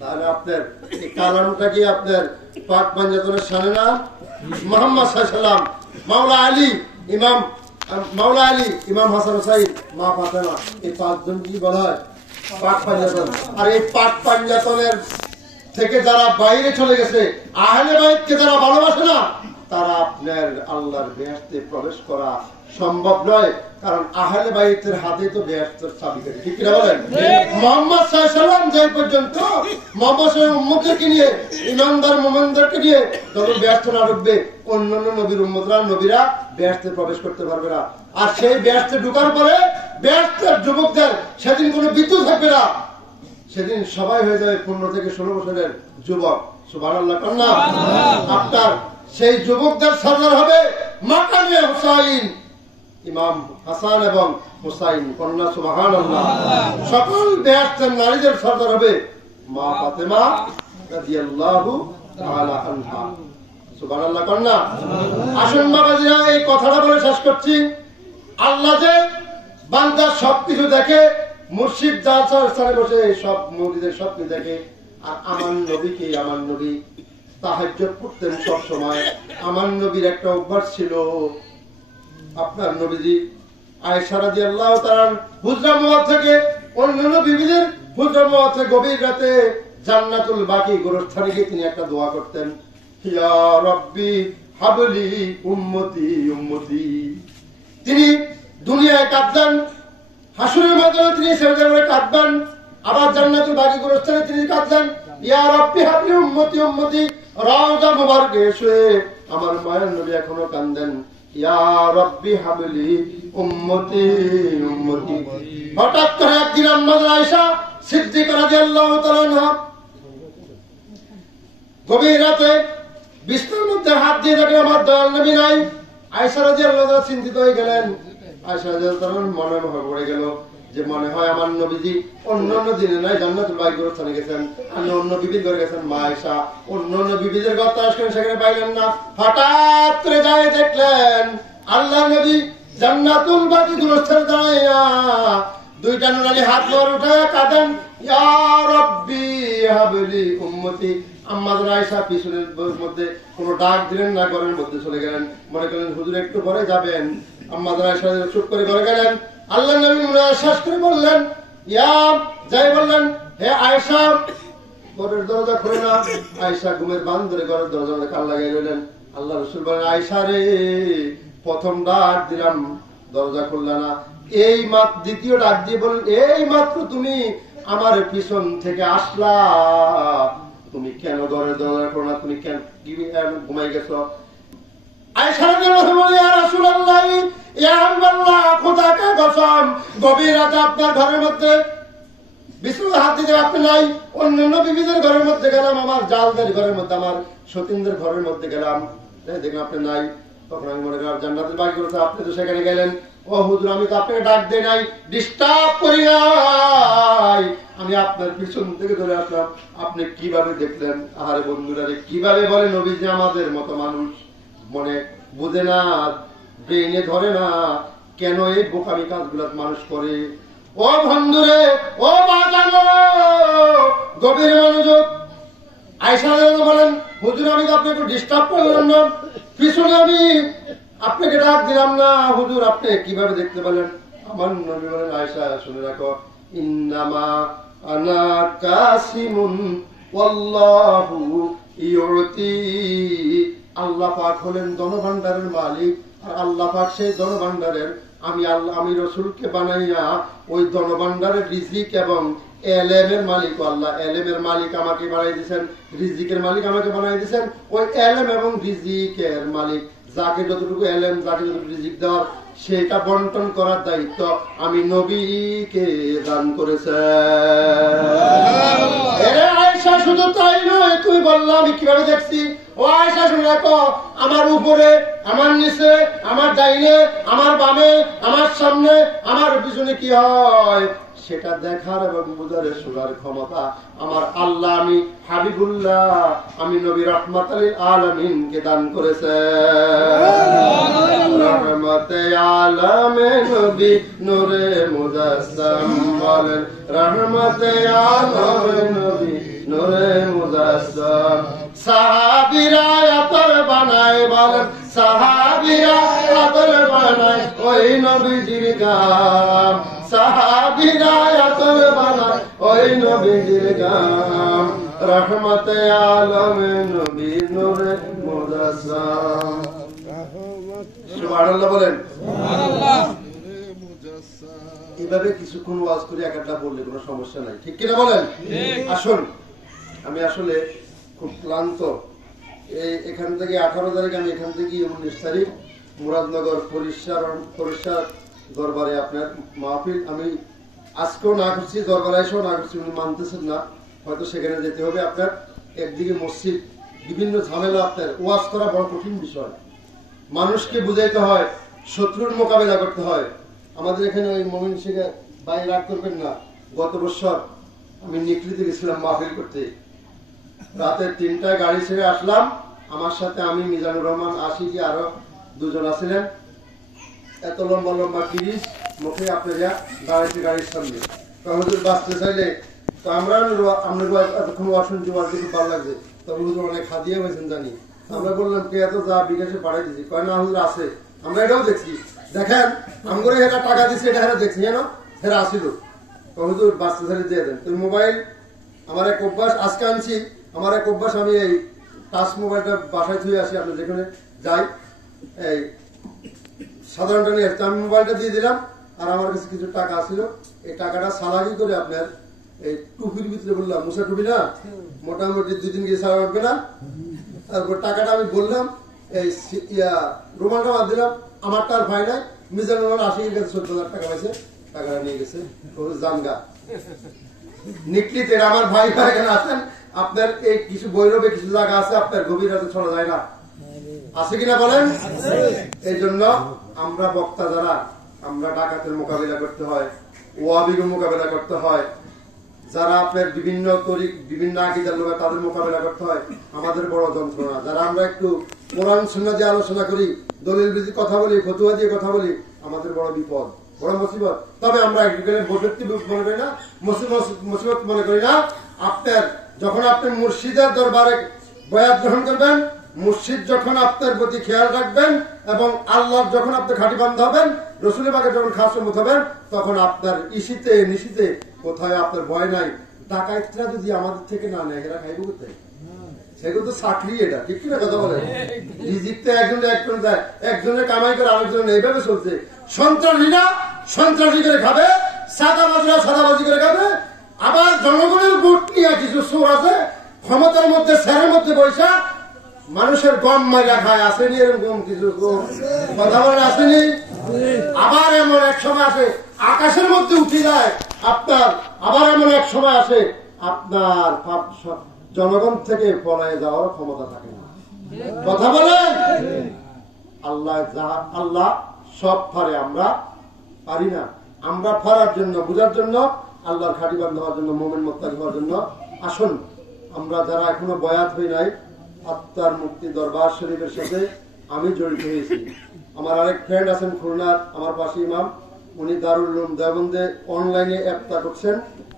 তাহলে আপনার এই কালামটা কি আপনার পাক পাঞ্জাতনের শানে না? মুহাম্মদ সাল্লাল্লাহু আলাইহি ওয়াসাল্লাম, মাওলা আলী, ইমাম হাসান হুসাইন, মা ফাতেমা, এই পাঁচজন কি বলা হয়? পাক পাঞ্জাতন। আর এই পাক পাঞ্জাতনের থেকে যারা বাইরে চলে গেছে, আহলে বাইতকে যারা ভালোবাসে না, তারা আপনার আল্লাহর বেহেশতে প্রবেশ করা সম্ভব নয়। কারণ আহলে বাইতের হাতে তো বেহেশতের চাবিকাঠি। ঠিক কিনা বলেন? মুহাম্মদ সাল্লাল্লাহু আলাইহি ওয়াসাল্লাম যে পর্যন্ত মুহাম্মদ সাল্লাল্লাহু উম্মতকে নিয়ে, ইমানদার মুমিনদেরকে নিয়ে যখন বেহেশতে না ঢুকবে, অন্যান্য নবীর নবীরা বেহেশতে প্রবেশ করতে পারবে না। আর সেই বেহেশতে ঢোকার পরে বেহেশতের যুবকদের সেদিন কোনো বিদ্যুৎ থাকবে না, সেদিন সবাই হয়ে যাবে 15 থেকে 16 বছরের যুবক। সুবহানাল্লাহ। কন্যা আপনার সেই যুবকদের সরদার হবে মাকামে হুসাইন, ইমাম হাসান এবং হুসাইন। কন্যা সুবহানাল্লাহ। সকল বেহেশতের নারীদের সরদার হবে মা ফাতেমা রাদিয়াল্লাহু তাআলা আনহা। সুবহানাল্লাহ। কন্যা আসুন বাবাজিরা, এই কথাটা বলে শেষ করছি। আল্লাহ যে বান্দার সবকিছু দেখে, মুর্শিদ যার স্থানে বসে সব মুরিদের স্বপ্ন দেখে। আর আমার নবীকে, আমার নবী তাহাজ্জুদ পড়তেন সব সময়। আমার নবীর একটা অভ্যাস ছিল, আপনার নবীজি আয়েশা রাদিয়াল্লাহু তাআলা হুজরা মুবারক থেকে অন্যান্য বিবিদের হুজরা মুবারক থেকে গভীর রাতে জান্নাতুল বাকি গোরস্থানে গিয়ে তিনি একটা দোয়া করতেন, ইয়া রাব্বি হাবলি উম্মতি উম্মতি। তিনি দুনিয়ায় কাঁদতেন, হাসরের ময়দানে তিনি সেজদা করে কাঁদবেন, আবার জান্নাতুল বাকি গোরস্থানে তিনি কাঁদতেন, ইয়া রাব্বি হাবলি উম্মতি উম্মতি। রওজা মুবারকে শুয়ে আমার মায়ের নবী এখনো কাঁদেন, ইয়া রাব্বি হাবলি উম্মতি উম্মতি। হঠাৎ করে একদিন আম্মা আয়েশা সিদ্দিকা রাদিয়াল্লাহু তাআলা আনহা গভীর রাতে বিছানার মধ্যে হাত দিয়ে দেখেন আমার দয়াল নবী নাই। আয়েশা রাদিয়াল্লাহু তাআলা চিন্তিত হয়ে গেলেন। আয়েশা রাদিয়াল্লাহু তাআলা মনে পড়ে গেল যে মনে হয় আমার নবীজি অন্যান্য দিনে নাই জান্নাতুল বাকি গোরস্থানে গেছেন, আর অন্য বিবির ঘরে গেছেন। মা আয়েশা অন্যান্য বিবিদের ঘর তালাশ করেন, সেখানে পাইলেন না। হঠাৎ করে যায় দেখলেন আল্লাহ নবী জান্নাতুল বাকি দুরস্তের দাঁড়াইয়া দুইটা নুরানি হাত মোর উঠায় কাঁদেন, ইয়া রাব্বি হাবলি উম্মতি। আম্মাদের আয়েশা পিছনের মধ্যে কোনো ডাক দিলেন না, ঘরের মধ্যে চলে গেলেন। মনে করলেন হুজুর একটু পরে যাবেন। আম্মাদের আয়েশা চুপ করে ঘরে গেলেন। আল্লাহ নবী শ্বাস করে বললেন, ইয়া যাই বললেন, হে আয়েশা ঘরের দরজা খুলে না। আয়েশা ঘুমের বান ধরে ঘরের দরজা কাল লাগাই রইলেন। আল্লাহ রাসূল বলেন, আয়েশা রে, প্রথম ডাক দিলাম দরজা খুললা না, এই মাত্র দ্বিতীয় ডাক দিয়ে বলেন, এই মাত্র তুমি আমার পিছন থেকে আসলা, তুমি কেন ঘরের দরজা খোলো না, তুমি কেন ঘুমাই গেছো? আয়েশা রাদিয়াল্লাহু আনহা, ইয়া রাসূলুল্লাহ ইয়া আল্লাহ খোদা কা কসম, গভীর রাতে আপনার ঘরের মধ্যে বিছানায় হাত দিতে আপনি নাই, অন্যান্য বিবিদের ঘরের মধ্যে গেলাম, আমার জালদের ঘরের মধ্যে, আমার সতীনদের ঘরের মধ্যে গেলাম, দেখলাম আপনি নাই। তখন আমি মনে করলাম জান্নাতের বাড়ি করেছে, আপনি তো সেখানে গেলেন। ও হুজুর, আমি তো আপনাকে ডাক দেই নাই, ডিস্টার্ব করি নাই, আমি আপনার পিছন থেকে ধরে আসলাম, আপনি কিভাবে দেখলেন? আহারে বন্ধুরা, কিভাবে বলে নবীজি আমাদের মতো মানুষ মনে বুঝে না, ব্রেইনে ধরে না, কেন এই বোকামি কাজগুলো মানুষ করে? ও বন্ধুরে, ও বাজানো, গভীর মনোযোগ। আয়েশা বলেন, হুজুর আমি তো আপনাকে ডিস্টার্ব করলাম না, পিছনে আমি আপনাকে ডাক দিলাম না, হুজুর আপনি কিভাবে দেখতে পেলেন? আমার নবী বলেন, আয়েশা শুনে রাখো, ইন্নামা আনা কাসিমুন ওয়াল্লাহু ইউতি। আল্লাহ পাক হলেন ধনভাণ্ডারের মালিক, আর আল্লাহ পাক সেই ধনভাণ্ডারের আমি রসুলকে বানাইয়া ওই ধনভাণ্ডারের রিজিক এবং এলেমের মালিক আল্লাহ। এলেমের মালিক আমাকে বানাই দিয়েছেন, রিজিকের মালিক আমাকে বানাই দিয়েছেন। ওই এলেম এবং রিজিকের মালিক যাকে যতটুকু এলেম, যাকে যতটুকু রিজিক দেওয়ার, সেটা বন্টন করার দায়িত্ব আমি নবীকে দান করেছে। আয়েশা শুধু তাই নয়, তুই বললা আমি কিভাবে দেখছি। ও আয়েশা শুনে রাখো, আমার উপরে, আমার নিচে, আমার ডাইনে, আমার বামে, আমার সামনে, আমার পিছনে কি হয় সেটা দেখার এবং বুঝার শোনার ক্ষমতা আমার আল্লাহ, আমি হাবিবুল্লাহ, আমি নবী রাহমাত লিল আলামিনকে দান করেছে। রহমতে আলামে নবী নূরে মুজাসসাম বলেন, রহমতে আলামে নবী নূরে মুজাসসাম। সাহাবীরা আতর বানায় বলেন, সাহাবীরা আতর বানায় ওই নবীজির গাম, সাহাবীরা আতর বানায় ওই নবীজির গাম। রহমতে আলমে নবী নূরে মুজাসসাম। সুবহানাল্লাহ বলেন। এভাবে কিছুক্ষণ ওয়াজ করে একটা বললে কোনো সমস্যা নাই, ঠিক কিনা বলেন? আসুন, আমি আসলে খুব ক্লান্ত। এখান থেকে 18 তারিখ, আমি এখান থেকে 19 তারিখ মুরাদনগর পরিষ্কার দরবারে আপনার মাহফিল, আমি আজকেও না করছি, দরবারে এসেও না করছি, উনি মানতেছেন না, হয়তো সেখানে যেতে হবে। আপনার একদিকে মসজিদ, বিভিন্ন ঝামেলা, আপনার ওয়াজ করা বড় কঠিন বিষয়, মানুষকে বুঝাইতে হয়, শত্রুর মোকাবেলা করতে হয়। আমাদের এখানে ওই মমিন শেখে ভাই রাগ করবেন না, গত বছর আমি নিকলিতে গেছিলাম মাহফিল করতে, রাতে 3টায় গাড়ি ছেড়ে আসলাম, আমার সাথে আমি, মিজানুর রহমান, আশিকি, আরো 2 জন আছিলেন। এত লম্বা লম্বা কিরিশ মুখে আপনারা দাঁড়াইছে গাড়ির সামনে। তো হুজুর বাঁচতে চাইলে তো আমরা এতক্ষণ ওয়াশন জোয়ার দিকে ভালো লাগছে, তবে হুজুর অনেক খাদিয়া হয়েছেন জানি। আমরা বললাম কে এত যা বিকাশে পাঠাই দিচ্ছি, কয় না হুজুর আছে, আমরা এটাও দেখছি, দেখেন আমগরে এরা টাকা দিচ্ছে, এটা হেরা দেখছি জানো, হেরা আসিল। তো হুজুর বাঁচতে চাইলে দিয়ে দেন। তুমি মোবাইল, আমার এক অভ্যাস আজকে আনছি, আমার এক অভ্যাস, আমি এই টাচ মোবাইলটা বাসায় থুয়ে আসি, আপনি যেখানে যাই এই সাধারণটা নিয়ে আসছি, আমি মোবাইলটা দিয়ে দিলাম, আর আমার কাছে কিছু টাকা ছিল, এই টাকাটা সালাকি করে আপনার এই টুপির ভিতরে বললাম, মুসা টুপি না, মোটামুটি 2-3 কেজি সারা উঠবে না, তারপর টাকাটা আমি বললাম এই রুমালটা বাদ দিলাম, আমারটা আর ভাই নাই, মিজানুর আশিকের কাছে 14,000 টাকা পাইছে, টাকাটা নিয়ে গেছে জানগা নিকলিতে। আমার ভাই ভাই এখানে আছেন, আপনার এই কিছু বৈরবে কিছু জায়গা আছে, আপনার গভীর রাতে ছড়া যায় না, আছে কিনা বলেন? এই জন্য আমরা বক্তা যারা, আমরা ডাকাতের মোকাবিলা করতে হয়, ওয়াবির মোকাবিলা করতে হয়, যারা আপনার বিভিন্ন তরিক, বিভিন্ন আকীদার লোক, তাদের মোকাবিলা করতে হয়, আমাদের বড় যন্ত্রণা। যারা আমরা একটু কোরআন সুন্নাহ দিয়ে আলোচনা করি, দলিল ভিত্তিক কথা বলি, ফতুয়া দিয়ে কথা বলি, আমাদের বড় বিপদ, বড় মুসিবত। তবে আমরা মনে করি না, মুসিবত মনে করি না। আপনার যখন আপনি মুর্শিদের দরবারে বয়াত গ্রহণ করবেন, মুর্শিদ যখন আপনার প্রতি খেয়াল রাখবেন এবং আল্লাহর যখন আপনি খাঁটি বান্ধা হবেন, রসুলের বাগে যখন খাস সম্মত হবেন, তখন আপনার ইসিতে নিশিতে কোথায় আপনার ভয় নাই। ডাকাইতরা যদি আমাদের থেকে না নেয়, এরা খাইব কোথায়? সেগুলো তো চাকরি, এটা ঠিক কিনা কথা বলেন? রিজিকটা একজনের কামাই করে আরেকজনের এইভাবে চলছে। সন্ত্রাসীরা সন্ত্রাসী করে খাবে, সাদাবাজিরা সাদাবাজি করে খাবে। আবার জনগণের ভোট নিয়ে কিছু চোর আছে ক্ষমতার মধ্যে, স্যারের মধ্যে পয়সা মানুষের গম মাইরা খায়। আসেনি এরকম কিছু কথা বলেন? আসেনি? আবার এমন এক সময় আছে আকাশের মধ্যে উঠে যায় আপনার। আবার এমন এক সময় আছে আপনার জনগণ থেকে পলায় যাওয়ার ক্ষমতা থাকে না। কথা বলেন? আল্লাহ সব পারে, আমরা পারি না। আমরা পারার জন্য, বুঝার জন্য, আল্লাহর খাঁটি বান্ধা হওয়ার জন্য, মুমিন মুত্তাকি হওয়ার জন্য আসুন আমরা যারা এখনো বয়াত হই নাই, আত্মার মুক্তি দরবার শরীফের সাথে আমি জড়িত হয়েছি। আমার আরেক ফ্রেন্ড আছেন খুলনার, আমার পাশে ইমাম, উনি দারুল উলুম দেওবন্দে অনলাইনে অ্যাপটা করছেন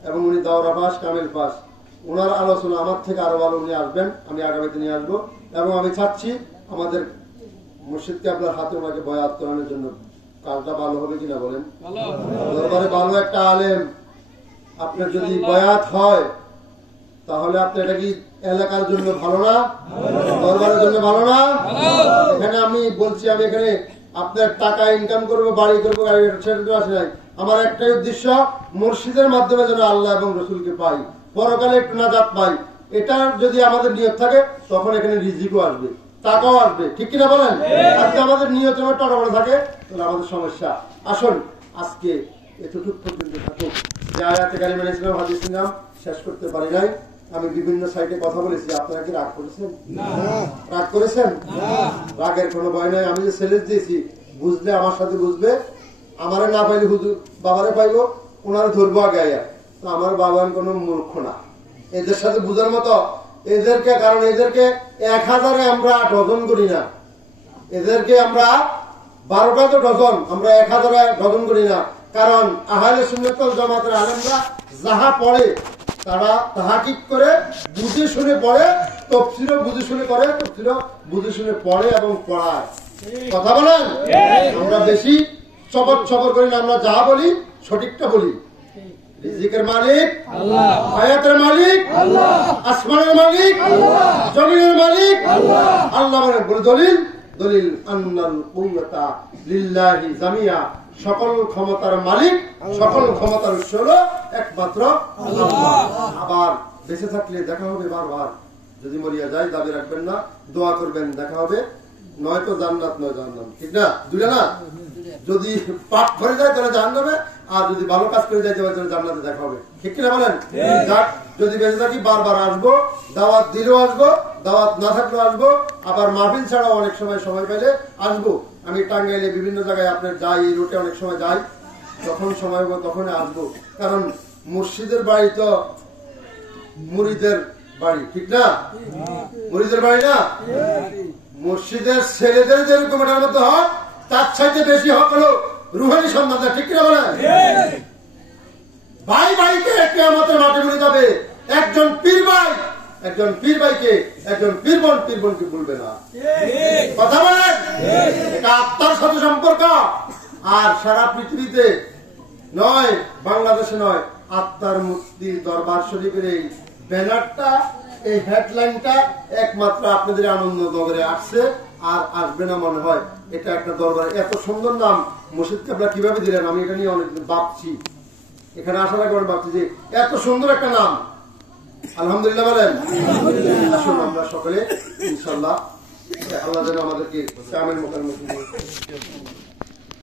এবং উনি দাওরা পাস, কামিল পাস। ওনার আলোচনা আমার থেকে আরো ভালো উনি আসবেন, আমি আগামীতে নিয়ে আসবো। এবং আমি চাচ্ছি আমাদের মুর্শিদকে আপনার হাতে ওনাকে বয়াত করানোর জন্য। কাজটা ভালো হবে কিনা বলেন? দরবারে ভালো একটা আলেম আপনার যদি বয়াত হয়, তাহলে আপনি এটা কি এলাকার জন্য ভালো না? দরবারের জন্য ভালো না? এখানে আমি বলছি, আমি এখানে আপনার টাকা ইনকাম করবো, বাড়ি করবো, গাড়ি ছেড়ে আসে নাই। আমার একটাই উদ্দেশ্য, মুর্শিদের মাধ্যমে যেন আল্লাহ এবং রসুলকে পাই, পরকালে একটু নাজাত পাই। এটা যদি আমাদের নিয়ত থাকে, তখন এখানে রিজিকও আসবে, টাকাও আসবে। ঠিক কিনা বলেন? আজকে আমাদের নিয়ত টাকা বড় থাকে, তাহলে আমাদের সমস্যা। আসুন আজকে এতটুকু পর্যন্ত থাকুক। যে আয়াতে কারিমা ইসলাম হাদিস নাম শেষ করতে পারি নাই। আমি বিভিন্ন সাইটে কথা বলেছি, আপনারা কি রাগ করেছেন? রাগ করেছেন? রাগের কোনো ভয় নাই। আমি যে ছেলে দিয়েছি, বুঝলে আমার সাথে বুঝবে, আমারে না পাইলে হুজুর বাবারে পাইবো, ওনার ধরবো আগে। তো আমার বাবার কোনো মূর্খ না, এদের সাথে বুঝার মতো। এদেরকে, কারণ এদেরকে 1000-এ আমরা ডজন করি না, এদেরকে আমরা 12টা ডজন, আমরা 1000-এ ডজন করি না। কারণ আহলে সুন্নাত ওয়াল জামাতের আলেমরা যাহা পড়ে তারা তাহাকিক করে, বুঝে শুনে পড়ে, তাফসীরও বুঝে শুনে করে, তাফসীরও বুঝে শুনে পড়ে এবং পড়ায়। কথা বলেন? আমরা বেশি চপর করি না, আমরা যা বলি সঠিকটা বলি। রিজিকের মালিক আল্লাহ, হায়াতের মালিক আল্লাহ, আসমানের মালিক আল্লাহ, জমিনের মালিক আল্লাহ। আল্লাহ বলে দলিল আন্নাল কুওয়াতা লিল্লাহি জামিয়া, সকল ক্ষমতার মালিক, সকল ক্ষমতার উৎস হলো একমাত্র আল্লাহ। আবার বেঁচে থাকলে দেখা হবে বারবার, যদি মরিয়া যায় দাবি রাখবেন না, দোয়া করবেন দেখা হবে, নয়তো জান্নাত নয় জাহান্নাম। ঠিক না? দুইটা না? যদি পাপ করে যায় তাহলে জাহান্নামে, আর যদি ভালো কাজ করে যায় তাহলে জান্নাতে দেখা হবে। ঠিক কিনা বলেন? যাক, যদি বেঁচে থাকি বারবার আসবো, দাওয়াত দিলেও আসবো, দাওয়াত না থাকলেও আসবো, আবার মাহফিল ছাড়াও অনেক সময় পেলে আসবো। আমি টাঙ্গাইলে বিভিন্ন জায়গায় আপনার যাই, এই রুটে অনেক সময় যাই, যখন সময় হবে তখন আসবো। কারণ মুর্শিদের বাড়ি তো মুরিদের বাড়ি, ঠিক না? মুরিদের বাড়ি না? মুর্শিদের ছেলেদের যেরকম এটার মধ্যে হক, তার চাইতে বেশি হক হলো রুহানি সন্তানদের। ঠিক কিনা বলেন? ভাই ভাইকে কিয়ামতের মাঠে বলে যাবে, একজন পীর ভাই একজন পীর ভাইকে, একজন পীর বোনকে বলবে না। কথা বলেন? এটা আত্মার সাথে সম্পর্ক। আর সারা পৃথিবীতে নয়, বাংলাদেশে নয়, আত্মার মুক্তি দরবার শরীফের এই ব্যানারটা, এই হেডলাইনটা একমাত্র আপনাদের আনন্দনগরে আসছে, আর আসবে না মনে হয়। এটা একটা দরবার, এত সুন্দর নাম মুর্শিদকে আপনারা কিভাবে দিলেন, আমি এটা নিয়ে অনেক ভাবছি। এখানে আসার আগে অনেক ভাবছি যে এত সুন্দর একটা নাম। আলহামদুলিল্লাহ বলেন। আসুন আমরা সকলে ইনশাল্লাহ, আল্লাহ যেন আমাদেরকে কামের মোকার